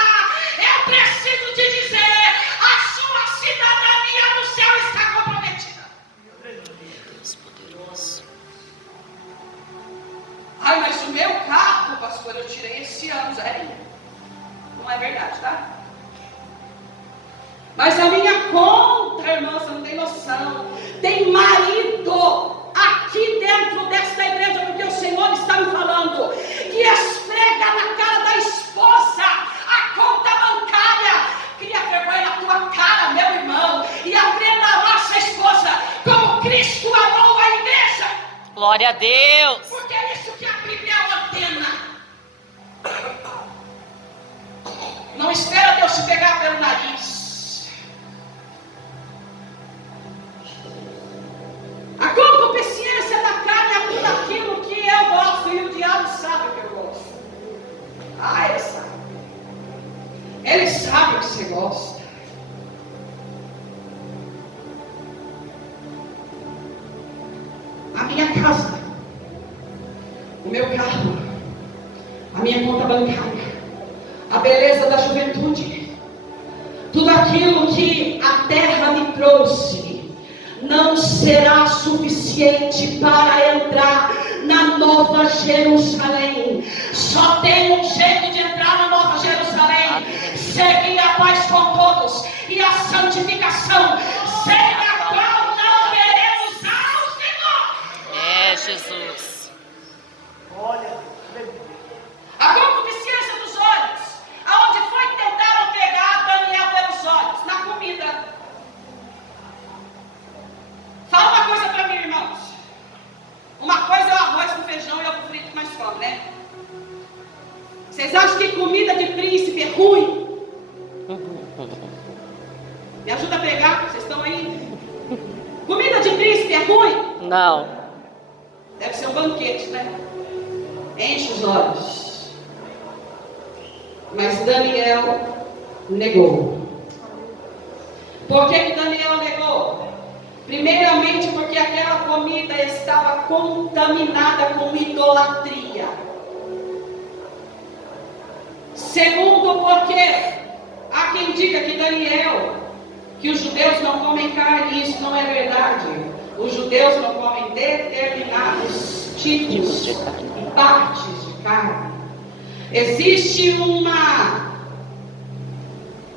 eu preciso te dizer: a sua cidadania no céu está comprometida. Deus poderoso. o meu carro, pastor, eu tirei esse ano, zerinho. Não é verdade, tá? Mas a minha conta, irmã, você não tem noção. Tem marido aqui dentro desta igreja, porque o Senhor está me falando, que esfrega na cara da esposa a conta bancária. Cria vergonha na tua cara, meu irmão, e aprenda a amar sua esposa como Cristo amou a igreja. Glória a Deus. Porque é isso que a Bíblia ordena. Não espera Deus te pegar pelo nariz. A concupiscência da carne é tudo aquilo que eu gosto, e o diabo sabe que eu gosto. Ah, ele sabe. Ele sabe o que você gosta. A minha casa, o meu carro, a minha conta bancária, a beleza da juventude, tudo aquilo que a terra me trouxe, não será suficiente para entrar na Nova Jerusalém. Só tem um jeito de entrar na Nova Jerusalém: seguir a paz com todos e a santificação, sem a qual não veremos ao Senhor. É, Jesus. Olha, A concupiscência dos olhos, aonde foi que tentaram pegar Daniel pelos olhos? Na comida. Fala uma coisa para mim, irmãos. Uma coisa é o arroz com feijão e ovo frito que nós comemos, né? Vocês acham que comida de príncipe é ruim? Me ajuda a pregar, vocês estão aí? Comida de príncipe é ruim? Não. Deve ser um banquete, né? Enche os olhos. Mas Daniel negou. Por que Daniel negou? Primeiramente porque aquela comida estava contaminada com idolatria. Segundo, porque há quem diga que Daniel, que os judeus não comem carne, isso não é verdade. Os judeus não comem determinados tipos de carne, e partes de carne. Existe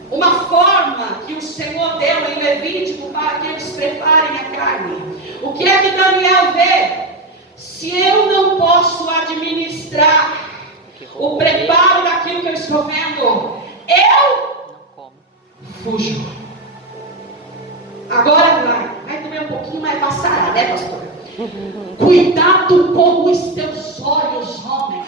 uma forma que o Senhor deu em Levítico para que eles preparem a carne. O que é que Daniel vê? Se eu não posso administrar o preparo daquilo que eu estou vendo, eu fujo. Agora vai doer um pouquinho, mas passará, né, pastor? Cuidado com os teus olhos, homem.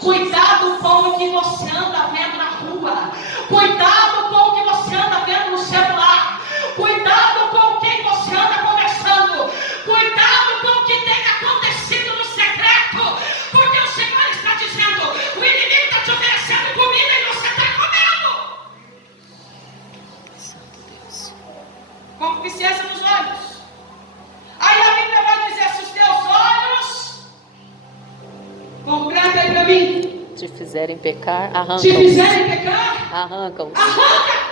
Cuidado com o que você anda vendo na rua. Cuidado com o que você anda vendo no celular. Cuidado com quem você anda conversando. Cuidado com o que tem acontecido no secreto. Porque o Senhor está dizendo: o inimigo está te oferecendo comida e você está comendo. Santo Deus. Concupiscência dos olhos. Aí a Bíblia vai dizer: se os teus olhos, completa aí para mim, Te fizerem pecar, arranca-os. te fizerem pecar, Arranca-os. arranca.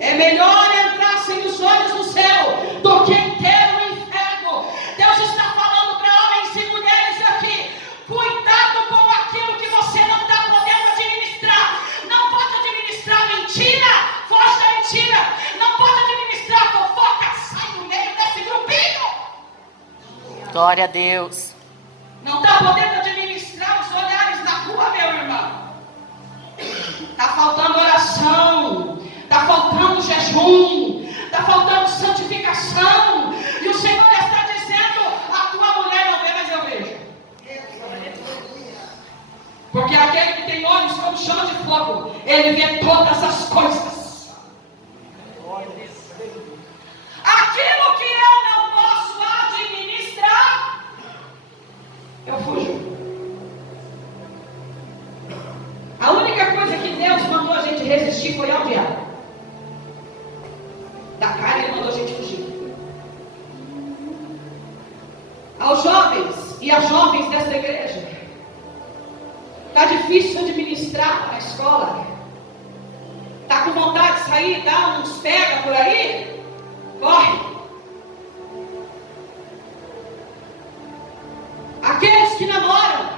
É melhor entrar sem os olhos no céu do que ter o inferno. Deus está falando para homens e mulheres aqui: cuidado com aquilo que você não está podendo administrar. Não pode administrar mentira, foge da mentira. Não pode administrar fofoca, sai do meio desse grupinho. Glória a Deus. Não está podendo administrar os olhares na rua, meu irmão. Está faltando oração, está faltando jejum, está faltando santificação. E o Senhor está dizendo: a tua mulher não vê, mas eu vejo. Porque aquele que tem olhos como chama de fogo, ele vê todas as coisas. Aquilo que eu não posso administrar, eu fujo. A única coisa que Deus mandou a gente resistir foi ao diabo. Da carne Ele mandou a gente fugir. Aos jovens e às jovens dessa igreja, está difícil administrar na escola. Está com vontade de sair, dar uns pega por aí? Corre. Aqueles que namoram,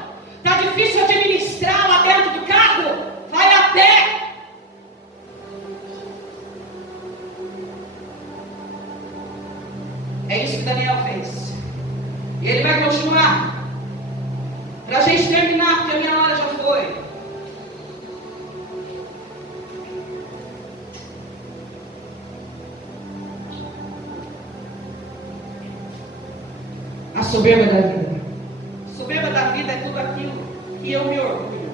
continuar. Para a gente terminar, porque a minha hora já foi. A soberba da vida. A soberba da vida é tudo aquilo que eu me orgulho.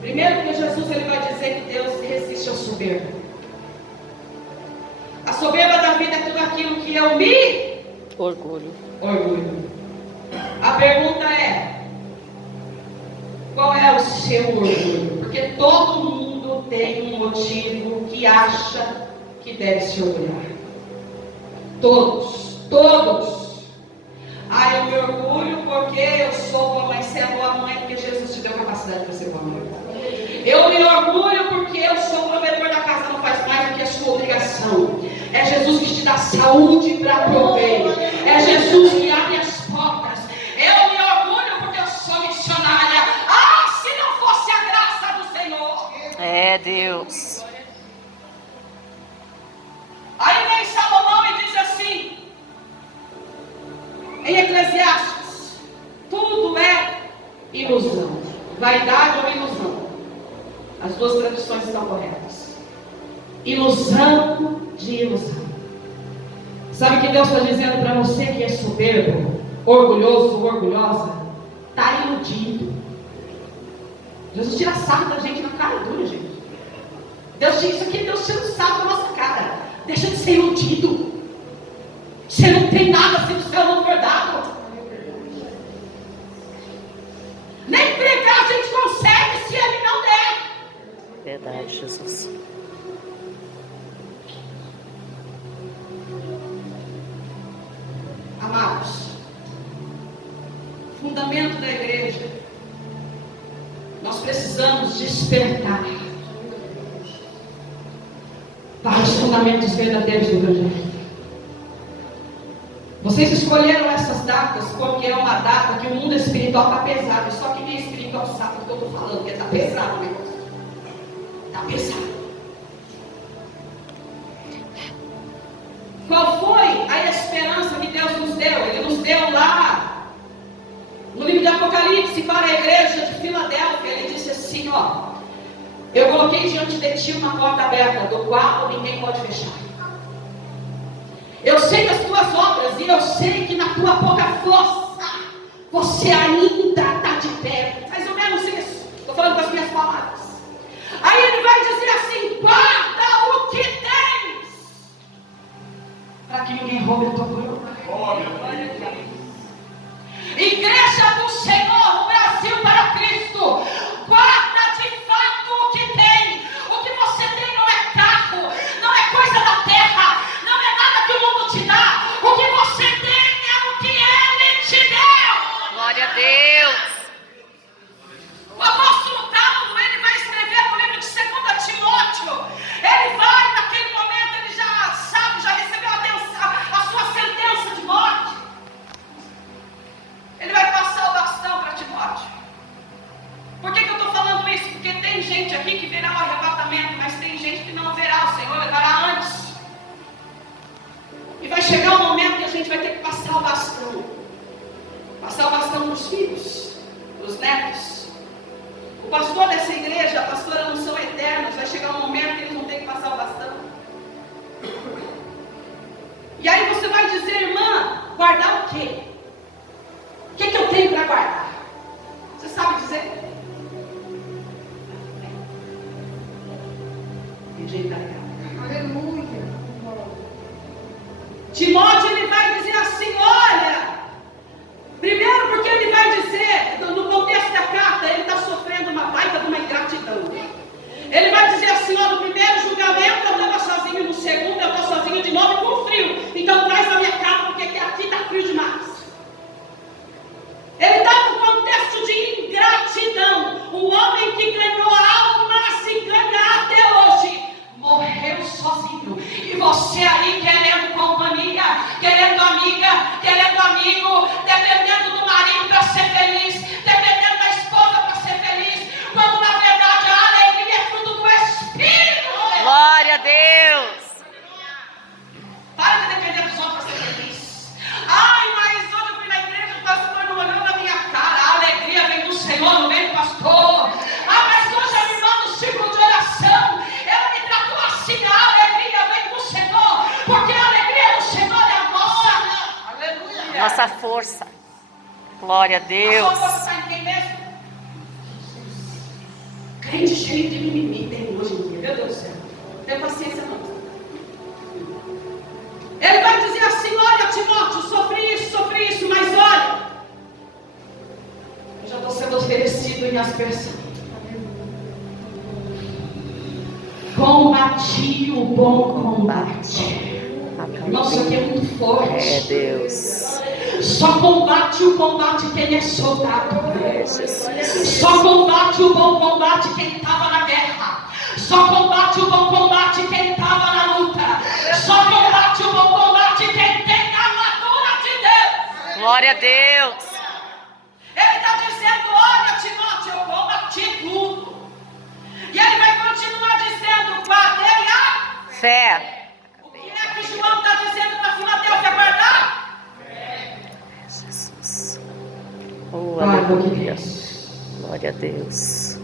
Primeiro que Jesus ele vai dizer que Deus resiste ao soberbo. A soberba da vida é tudo aquilo que eu me Orgulho. orgulho. A pergunta é: qual é o seu orgulho? Porque todo mundo tem um motivo que acha que deve se orgulhar. Todos. Eu me orgulho porque eu sou boa mãe. Você é boa mãe porque Jesus te deu capacidade para ser boa mãe. Eu me orgulho porque eu sou o provedor da casa, não faz mais do que a sua obrigação. É Jesus que te dá saúde para prover. É Jesus que abre as portas. Eu me orgulho porque eu sou missionária. Se não fosse a graça do Senhor. É, Deus. Aí vem Salomão e diz assim, em Eclesiastes: tudo é ilusão. Vaidade ou ilusão? As duas traduções estão corretas. Ilusão de ilusão. Sabe o que Deus está dizendo para você que é soberbo, orgulhoso, orgulhosa? Está iludido. Jesus tira sarro da gente na cara dura, gente. Deus tira isso aqui, Deus tira o sarro da nossa cara. Deixa de ser iludido. Você não tem nada se o céu não for dado. Nem pregar a gente consegue se ele não der. Verdade, Jesus. Amados, fundamento da igreja, nós precisamos despertar para os fundamentos verdadeiros do Evangelho. Vocês escolheram essas datas porque é uma data que o mundo espiritual está pesado. Só que nem espiritual sabe o que eu estou falando, porque está pesado o negócio. Está pesado. Qual foi a esperança que Deus nos deu? Ele nos deu lá no livro de Apocalipse para a igreja de Filadélfia. Ele disse assim, eu coloquei diante de ti uma porta aberta, do qual ninguém pode fechar. Eu sei das tuas obras e eu sei que na tua pouca força você ainda está de pé. Mais ou menos isso. Estou falando com as minhas palavras. Aí ele vai dizer assim: guarda o que tens, para que ninguém roube a tua coroa. Igreja do Senhor, no Brasil para Cristo, guarda de fato o que tem. O que você tem não é carro, não é coisa da terra, não é nada que o mundo te dá. O que você tem é o que Ele te deu. Glória a Deus. O apóstolo Paulo, ele vai escrever no livro de 2 Timóteo. Ele vai, naquele momento, ele já sabe, já recebeu a sua sentença de morte. Ele vai passar o bastão para Timóteo. Por que eu estou falando isso? Porque tem gente aqui que verá o arrebatamento, mas tem gente que não verá, o Senhor levará antes. E vai chegar um momento que a gente vai ter que passar o bastão. Passar o bastão para os filhos, para os netos. O pastor dessa igreja, a pastora não são eternos. Vai chegar um momento que eles vão ter que passar o bastão. E aí você vai dizer: irmã, guardar o quê? O que eu tenho para guardar? Você sabe dizer? Aleluia. Timóteo, ele vai dizer assim: olha, primeiro porque ele vai dizer, no contexto da carta, ele está sofrendo uma baita de uma ingratidão. Ele vai dizer assim: no primeiro julgamento eu estava sozinho, no segundo eu estou sozinho de novo e com frio. Então traz a minha capa, porque aqui está frio demais. nossa força. Glória a A Deus. sua força está em quem mesmo? Crente cheio de mimimi tem hoje em dia, meu Deus do céu. Não tem paciência não. Ele vai dizer assim: olha, Timóteo, sofri isso, mas olha, eu já estou sendo oferecido em aspersão. Combati o bom combate. Nossa, isso aqui é muito forte. É Deus. Só combate o combate quem é soldado. Só combate o bom combate quem estava na guerra. Só combate o bom combate quem estava na luta. Só combate o bom combate quem tem a armadura de Deus. Glória a Deus. Ele está dizendo: olha, Timóteo, eu combati tudo. E ele vai continuar dizendo: guardei a Fé. O que é que João está dizendo para Filadélfia guardar? Jesus. Oh, aleluia. Glória a Deus.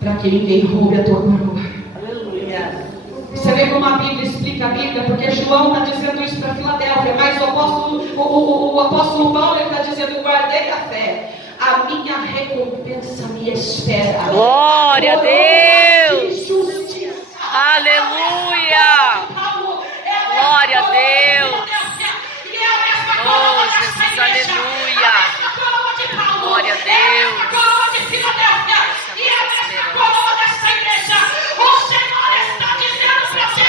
Para que ninguém roube a tua coroa. Aleluia. Você vê como a Bíblia explica a Bíblia? Porque João está dizendo isso para Filadélfia, mas o apóstolo Paulo está dizendo: guardei a fé. A minha recompensa me espera. Glória a Deus. De justiça. Aleluia. Glória a Deus. Oh, Jesus, aleluia. Glória a Deus. E é a mesma coroa dessa igreja. O Senhor está dizendo para você,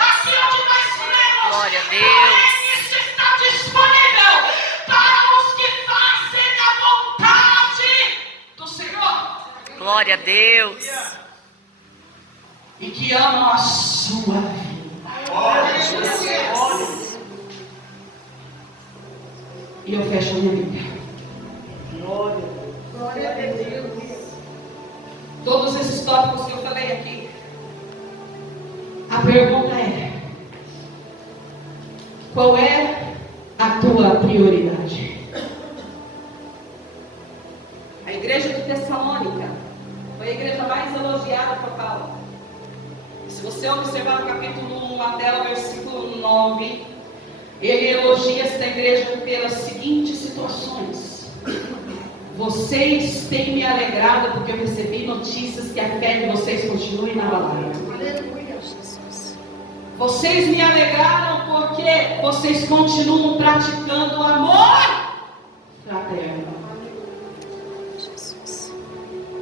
aqui onde nós lemos, Glória a Deus. isso está disponível para os que fazem a vontade do Senhor Glória a Deus. e que amam a sua vida. E eu fecho a minha Bíblia. Glória a Deus. Todos esses tópicos que eu falei aqui, a pergunta é: qual é a tua prioridade? A igreja de Tessalônica foi a igreja mais elogiada por Paulo. Se você observar no capítulo 1 até o versículo 9, ele elogia esta igreja pelas seguintes situações: vocês têm me alegrado porque eu recebi notícias que a fé de vocês continua inabalável. Vocês me alegraram porque vocês continuam praticando o amor fraterno.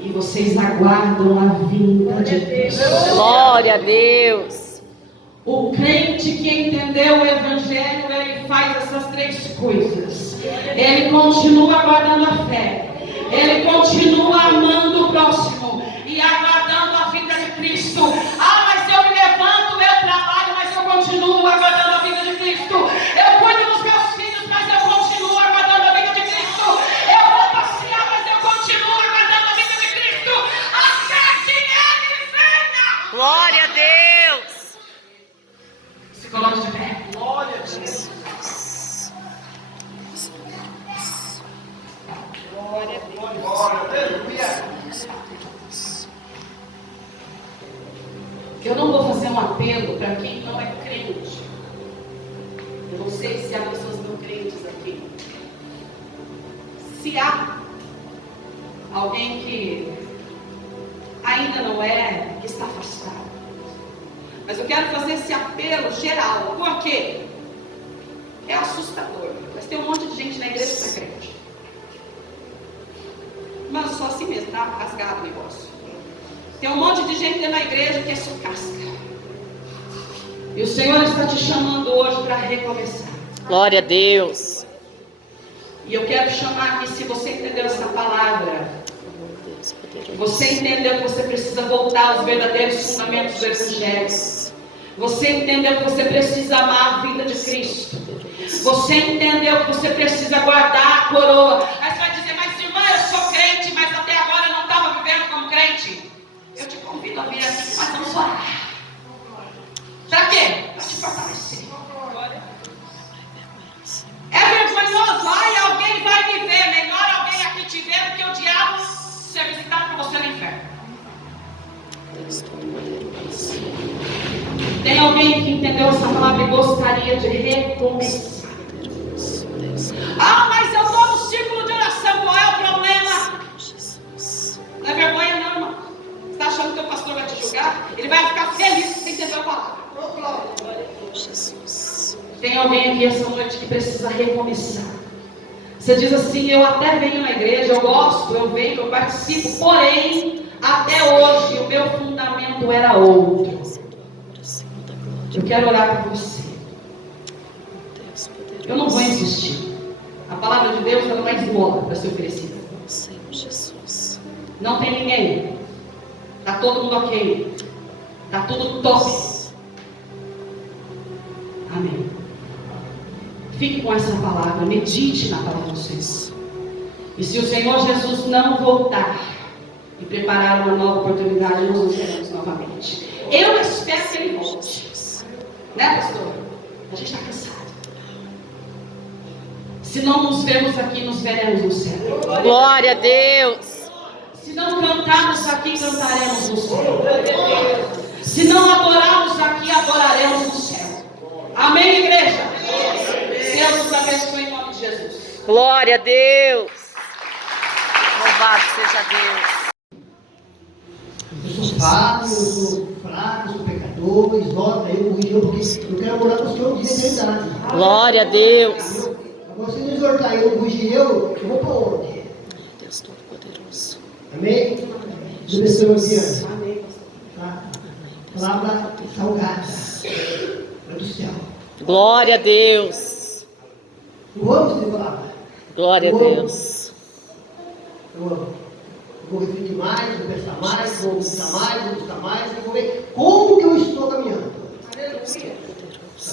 E vocês aguardam a vinda de Deus. Glória a Deus. O crente que entendeu o Evangelho, ele faz essas três coisas. Ele continua guardando a fé. Ele continua amando o próximo e aguardando a vinda de Cristo. Ah, mas eu me levanto, eu trabalho, mas eu continuo aguardando a vinda de Cristo. Eu cuido dos meus filhos, mas eu continuo aguardando a vinda de Cristo. Eu vou passear, mas eu continuo aguardando a vinda de Cristo. Até que Ele venha. Glória a Deus. Se coloque de pé. Glória a Deus. Glória a Deus. Aleluia. Eu não vou fazer um apelo para quem não é crente. Eu não sei se há pessoas não crentes aqui. Se há alguém que ainda não é, que está afastado. Mas eu quero fazer esse apelo geral. Por quê? É assustador. Mas tem um monte de gente na igreja que está crente. Mas só assim mesmo, tá rasgado o negócio. Tem um monte de gente dentro da igreja que é só casca. E o Senhor está te chamando hoje para recomeçar. Glória a Deus. E eu quero chamar aqui, se você entendeu essa palavra, você entendeu que você precisa voltar aos verdadeiros fundamentos do Evangelho. Você entendeu que você precisa amar a vida de Cristo. Você entendeu que você precisa guardar a coroa. Aí você vai dizer: mas irmã, eu sou crente, mas até agora eu não estava vivendo como crente. Eu te convido a vir aqui, mas vamos orar. Para quê? Para te fortalecer. É vergonhoso. Ai, alguém vai me ver. Melhor alguém aqui te ver do que o diabo ser visitado por você no inferno. Tem alguém que entendeu essa palavra e gostaria de recomeçar? Ah, mas eu estou no círculo de oração, qual é o problema? Não é vergonha não, irmão. Você está achando que o teu pastor vai te julgar? Ele vai ficar feliz se você entender a palavra. Tem alguém aqui essa noite que precisa recomeçar. Você diz assim, eu até venho na igreja, eu gosto, eu venho, eu participo, porém, até hoje o meu fundamento era outro. Eu quero orar por você. Eu não vou insistir. A palavra de Deus não é esmola para ser oferecida. Não tem ninguém. Está todo mundo ok. Está tudo top. Amém. Fique com essa palavra. Medite na palavra do Senhor. E se o Senhor Jesus não voltar e preparar uma nova oportunidade, nós nos veremos novamente. Eu espero que Ele volte. Né, pastor? A gente está cansado. Se não nos vemos aqui, nos veremos no céu. Glória a Deus. Se não cantarmos aqui, cantaremos no céu. Se não adorarmos aqui, adoraremos no céu. Amém, igreja? Deus nos abençoe em nome de Jesus. Glória a Deus. Louvado seja Deus. Eu sou falho, eu sou fraco, eu sou pecador, exorta eu, corrija eu, porque eu quero morar com o Senhor de eternidade. Glória a Deus. Agora, se não exortar eu, corrigir eu vou para onde? Deus Todo-Poderoso. Amém? Deus abençoe o dia. Tá? Palavra salgada. É do céu. Glória a Deus. Eu amo essa palavra. Glória a Eu amo. Deus. Eu amo. Eu vou refletir mais, vou pensar mais, vou buscar mais, eu vou ver como que eu estou caminhando.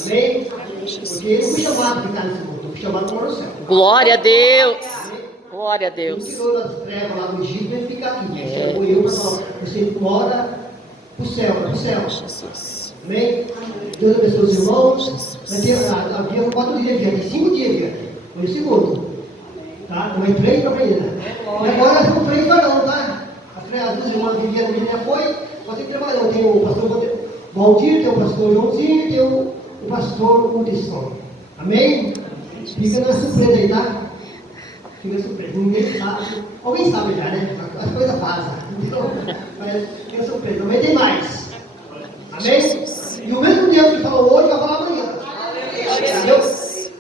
Amém? Porque eu fui chamado para ficar nesse mundo, eu fui chamado para morar no céu. Glória a Deus. Amém? Glória a Não Deus. tirou das trevas lá no Egito e ficar aqui. Chamou eu para falar, você mora para o céu, para o céu. Jesus. Amém? Deus abençoe os irmãos. Havia 4 dias, havia 5 dias, foi o segundo. Tá? Tomei 3 para aprender. E agora são 3 varão, tá? As 2 irmãs que vieram de já foi, você que trabalhou. Tem o pastor Valdir, tem o pastor Joãozinho e tem o pastor Hudson. Amém? Fica na surpresa aí, tá? Fica surpresa. Ninguém sabe. Alguém sabe já, né? As coisas vazam. Então, mas fica surpresa. Amanhã tem mais. Amém? E o mesmo Deus que falou hoje vai falar amanhã. Entendeu?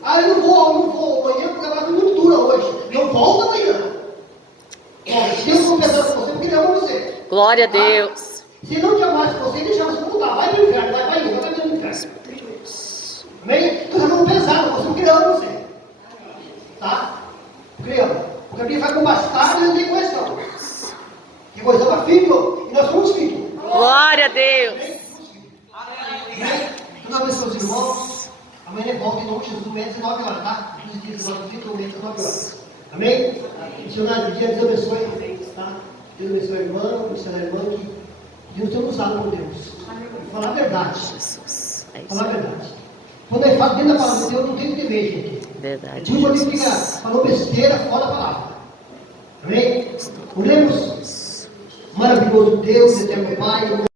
Ah, eu não vou amanhã porque vai ser muito dura hoje. Não volta amanhã. Se Deus não pensar com você, porque Ele ama você. Glória a Deus. Se não te amasse você, deixava você voltar. Vai pro inferno, vai no inferno. Amém? Então, não pesado, você não queria ama você. Tá? Criando. Porque a Bíblia vai com bastardo e não tem correção. Que correção é filho, e nós somos filhos. Glória a Deus. Amém? Então, abençoe os irmãos. Amanhã volta em nome de Jesus, no mês 19 horas, tá? 19 horas. Amém? Missionário, dia Deus abençoe, tá? Deus abençoe a irmã, missionário irmã, que Deus tem usado por Deus. Falar a verdade. Jesus. É isso. Falar a verdade. Quando é fato dentro da palavra de Deus, não tem o que temer, gente. Verdade. Não pode ficar falando besteira fora da palavra. Amém? Oremos. Maravilhoso Deus, eterno Pai.